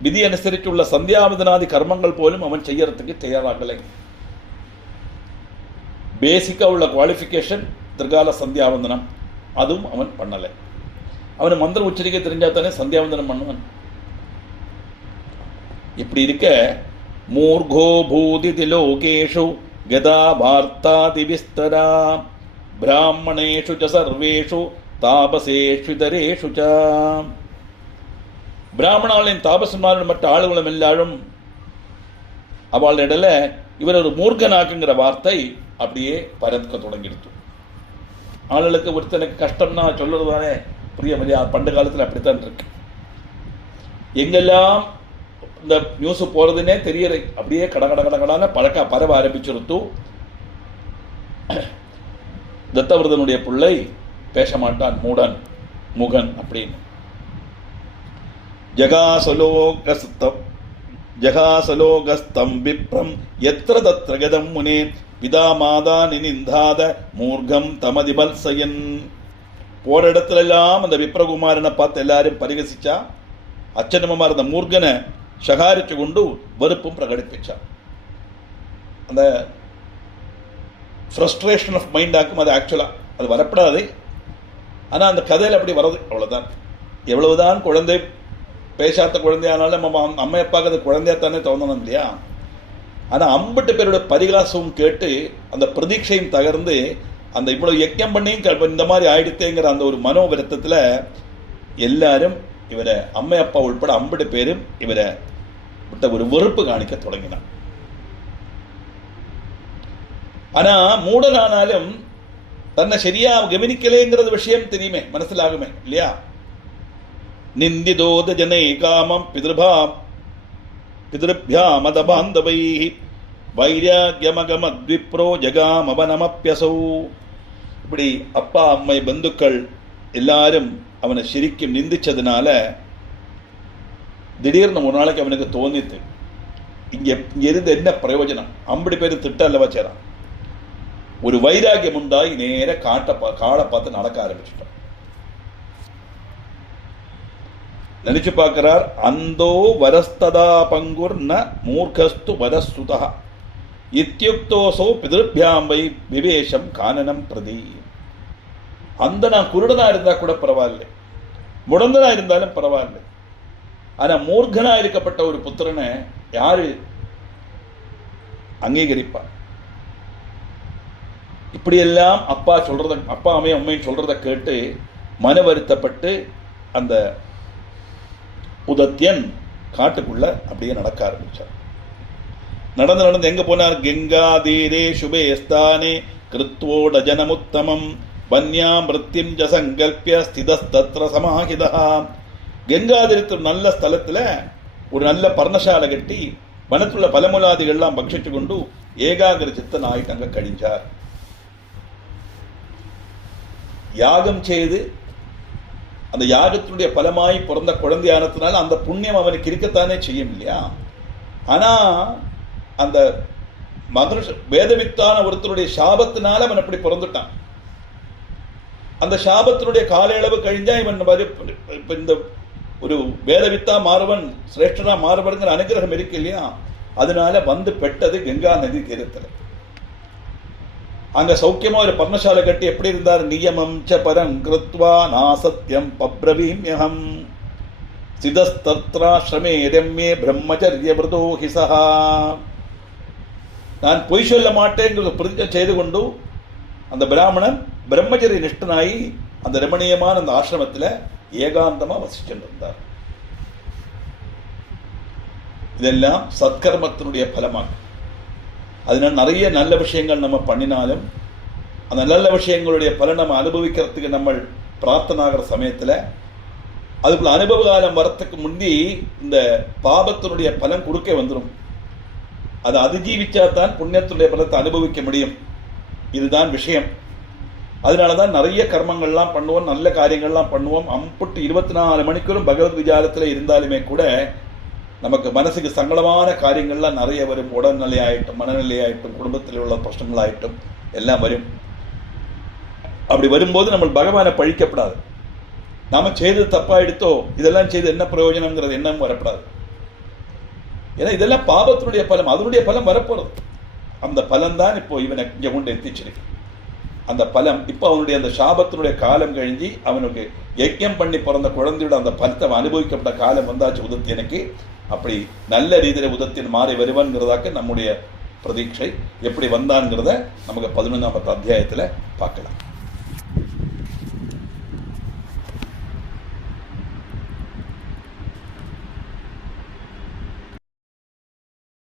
விதி அனுசரித்துள்ள சந்தியாவதனாதி கர்மங்கள் போலும் அவன் செய்யறதுக்கு தயாராகலை. பேசிக்கா உள்ள குவாலிஃபிகேஷன் திரிகால சந்தியாவந்தனம், அதுவும் அவன் பண்ணலை. அவனை மந்திரம் உச்சரிக்க தெரிஞ்சா தானே சந்தியாவந்தனம் பண்ணுவன். இப்படி இருக்க மூர்கோ பூதிதி லோகேஷு கதா வார்த்தாதி விஸ்தரா பிராமணேஷு ச சர்வேஷு தாபசேஷு தரேஷு ச. பிராமணாளின் தாபசன்மாரின் மற்ற ஆளுகளும் எல்லாரும் அவளிடல இவர் ஒரு மூர்கனாக்குங்கிற வார்த்தை அப்படியே பரக்க தொடங்கிடுச்சு. ஆளுகளுக்கு ஒருத்தனுக்கு கஷ்டம்னா சொல்றது தானே புரிய முடியாது. பண்டு காலத்தில் அப்படித்தான் இருக்கு. எங்கெல்லாம் இந்த நியூஸ் போறதுன்னே தெரியல, அப்படியே கடகடகடகடான பரவ ஆரம்பிச்சிருத்து. தத்தவிரதனுடைய பிள்ளை பேச மாட்டான், மூடன் முகன் அப்படின்னு. ஜகாசலோகஸ்தம் விப்ரம் எத்திர தத்ர கதம் முனே விதா மாதா நினிந்தாத மூர்க்கம் தமதிபல்சயன். போற இடத்துல எல்லாம் அந்த விப்ரகுமாரனை பார்த்து எல்லாரும் பரிகசிச்சா. அச்சனமா இருந்த மூர்கனை சகாரிச்சு கொண்டு வெறுப்பும் பிரகடிப்பிச்சான். அந்த ஃப்ரஸ்ட்ரேஷன் ஆஃப் மைண்ட் ஆக்கும். அது ஆக்சுவலா அது வரப்படாது, ஆனால் அந்த கதையில் அப்படி வர்றது அவ்வளோதான். எவ்வளவுதான் குழந்தை பேசாத குழந்தையானாலும் நம்ம அம்மா அப்பாவுக்கு அது குழந்தையாத்தானே தோணணும் இல்லையா? ஆனால் 50 பேரோட பரிகாசமும் கேட்டு அந்த பிரதீட்சையும் தகர்ந்து அந்த இவ்வளவு யஜ்ஞம் பண்ணியும் இந்த மாதிரி ஆயிடுத்தேங்கிற அந்த ஒரு மனோவிரத்தத்தில் எல்லாரும் இவரை அம்மா அப்பா உட்பட 50 பேரும் இவரை விட்ட ஒரு வெறுப்பு காணிக்க தொடங்கினான். ஆனா மூடனானாலும் தன்னை சரியா கவனிக்கலைங்கிறது விஷயம் தெரியுமே, மனசிலாகுமே இல்லையா? நிந்திதோத ஜனை காமம் பிதృభ్యా மதபாந்தவை வைராக்யமகமத்விப்ரோ ஜகாமவனமப்யசௌ. இப்படி அப்பா அம்மை பந்துக்கள் எல்லாரும் அவனை சிரிக்கும் நிந்திச்சதுனால திடீர்னு ஒரு நாளைக்கு அவனுக்கு தோணித்து, இங்க இருந்து என்ன பிரயோஜனம், 50 பேர் திட்ட அல்லவா சேரான். ஒரு வைராகியம் உண்டாகி நேர காடை பார்த்து நடக்க ஆரம்பிச்சுட்டான். நினைச்சு பார்க்கிறார். அந்தோ வரஸ்ததா பங்குர் ந மூர்க்கஸ்து வரஸ்துதா இத்யுக்தோசோ பிதృభ్యాంவை விவேஷம் கானனம் பிரதி. அந்த நான் குருடனா இருந்தா கூட பரவாயில்லை, முடந்தனா இருந்தாலும் பரவாயில்லை, ஆனா மூர்க்கனா இருக்கப்பட்ட ஒரு புத்திரனை யாரு அங்கீகரிப்பார்? இப்படியெல்லாம் அப்பா அம்மையும் சொல்றத கேட்டு மன வருத்தப்பட்டு அந்த உதத்தியன் காட்டுக்குள்ள அப்படியே நடக்க ஆரம்பிச்சார். நடந்து எங்க போனார்? கங்கா தீரே சுபே ஸ்தானே கிருத்வோட ஜனமுத்தமம் வன்யா மிருத்யுஞ்ச சங்கல்பிய ஸ்திதஸ்தத்ர சமாஹிதா. கங்காதீரத்து நல்ல ஸ்தலத்துல ஒரு நல்ல பர்ணசாலை கட்டி வனத்துள்ள பலமுலாதிகள்லாம் பட்சிச்சு கொண்டு ஏகாகிர சித்தன் ஆயிட்டு அங்க கழிஞ்சார். யாகம் செய்து அந்த யாகத்தினுடைய பலமாய் பிறந்த குழந்தையானத்தினால அந்த புண்ணியம் அவனுக்கு இருக்கத்தானே செய்யும் இல்லையா? ஆனா அந்த மகர்ஷ வேதவித்தான ஒருத்தருடைய சாபத்தினால அவன் அப்படி பிறந்துட்டான். அந்த சாபத்தினுடைய கால அளவு கழிஞ்சா இவன் இந்த ஒரு வேதவித்தா மாறுவன் சிரேஷ்டனா மாறுவன்கிற அனுகிரகம் இருக்கு இல்லையா? அதனால வந்து பெட்டது கங்கா நதி தீரத்துல. அங்க சௌக்கியமா ஒரு பர்ணசாலை கட்டி எப்படி இருந்தார்? நியமம் ச பரம் கிருத்வா நாசத்யம் பப்ரவீம்யஹம் சிதஸ்தத்ராஸ்ரமே ரம்யே பிரம்மச்சரிய விரதோ ஹிசஹா. நான் பொய் சொல்ல மாட்டேங்கிறது பிரதிஜை செய்து கொண்டு அந்த பிராமணன் பிரம்மச்சரிய நிஷ்டனாயி அந்த ரமணீயமான அந்த ஆசிரமத்தில் ஏகாந்தமா வசிச்சிருந்தார். இதெல்லாம் சத்கர்மத்தினுடைய பலமாக. அதனால நிறைய நல்ல விஷயங்கள் நம்ம பண்ணினாலும் அந்த நல்ல விஷயங்களுடைய பலன் நம்ம அனுபவிக்கிறதுக்கு நம்ம பிரார்த்தனாகிற சமயத்தில் அதுக்குள்ள அனுபவ காலம் வரத்துக்கு முந்தி இந்த பாபத்தினுடைய பலன் குறுக்கே வந்துடும். அதை அதிஜீவிச்சா தான் புண்ணியத்தினுடைய பலத்தை அனுபவிக்க முடியும். இதுதான் விஷயம். அதனாலதான் நிறைய கர்மங்கள்லாம் பண்ணுவோம், நல்ல காரியங்கள்லாம் பண்ணுவோம். அம்புட்டு 24 மணிக்கூறும் பகவத் விசாரத்தில் இருந்தாலுமே கூட நமக்கு மனசுக்கு சங்கடமான காரியங்கள்லாம் நிறைய வரும். உடல்நிலையாயிட்டும், மனநிலையாயிட்டும், குடும்பத்தில் உள்ள பிரச்சனைகளாயிட்டும் எல்லாம் வரும். அப்படி வரும்போது நம்ம பகவானை பழிக்கப்படாது. நாம செய்தது தப்பா எடுத்தோ, இதெல்லாம் செய்து என்ன பிரயோஜனம்ங்கிறது எண்ணம் வரப்படாது. ஏன்னா இதெல்லாம் பாபத்தினுடைய பலம், அதனுடைய பலம் வரப்போறது. அந்த பலம் தான் இப்போ இவனை இங்க கொண்டு எத்திச்சிருக்கு. அந்த பலம் இப்போ அவனுடைய அந்த சாபத்தினுடைய காலம் கழிஞ்சு அவனுக்கு யஜ்யம் பண்ணி பிறந்த குழந்தையோட அந்த பலத்தை அனுபவிக்கப்பட்ட காலம் வந்தாச்சு உதத்தியனுக்கு. அப்படி நல்ல ரீதியில உதத்தின் மாறி வருவான்ங்கிறதாக்க நம்முடைய பிரதீட்சை. எப்படி வந்தான்ங்கிறத நமக்கு 11ஆம் அத்தியாயத்தில் பார்க்கலாம்.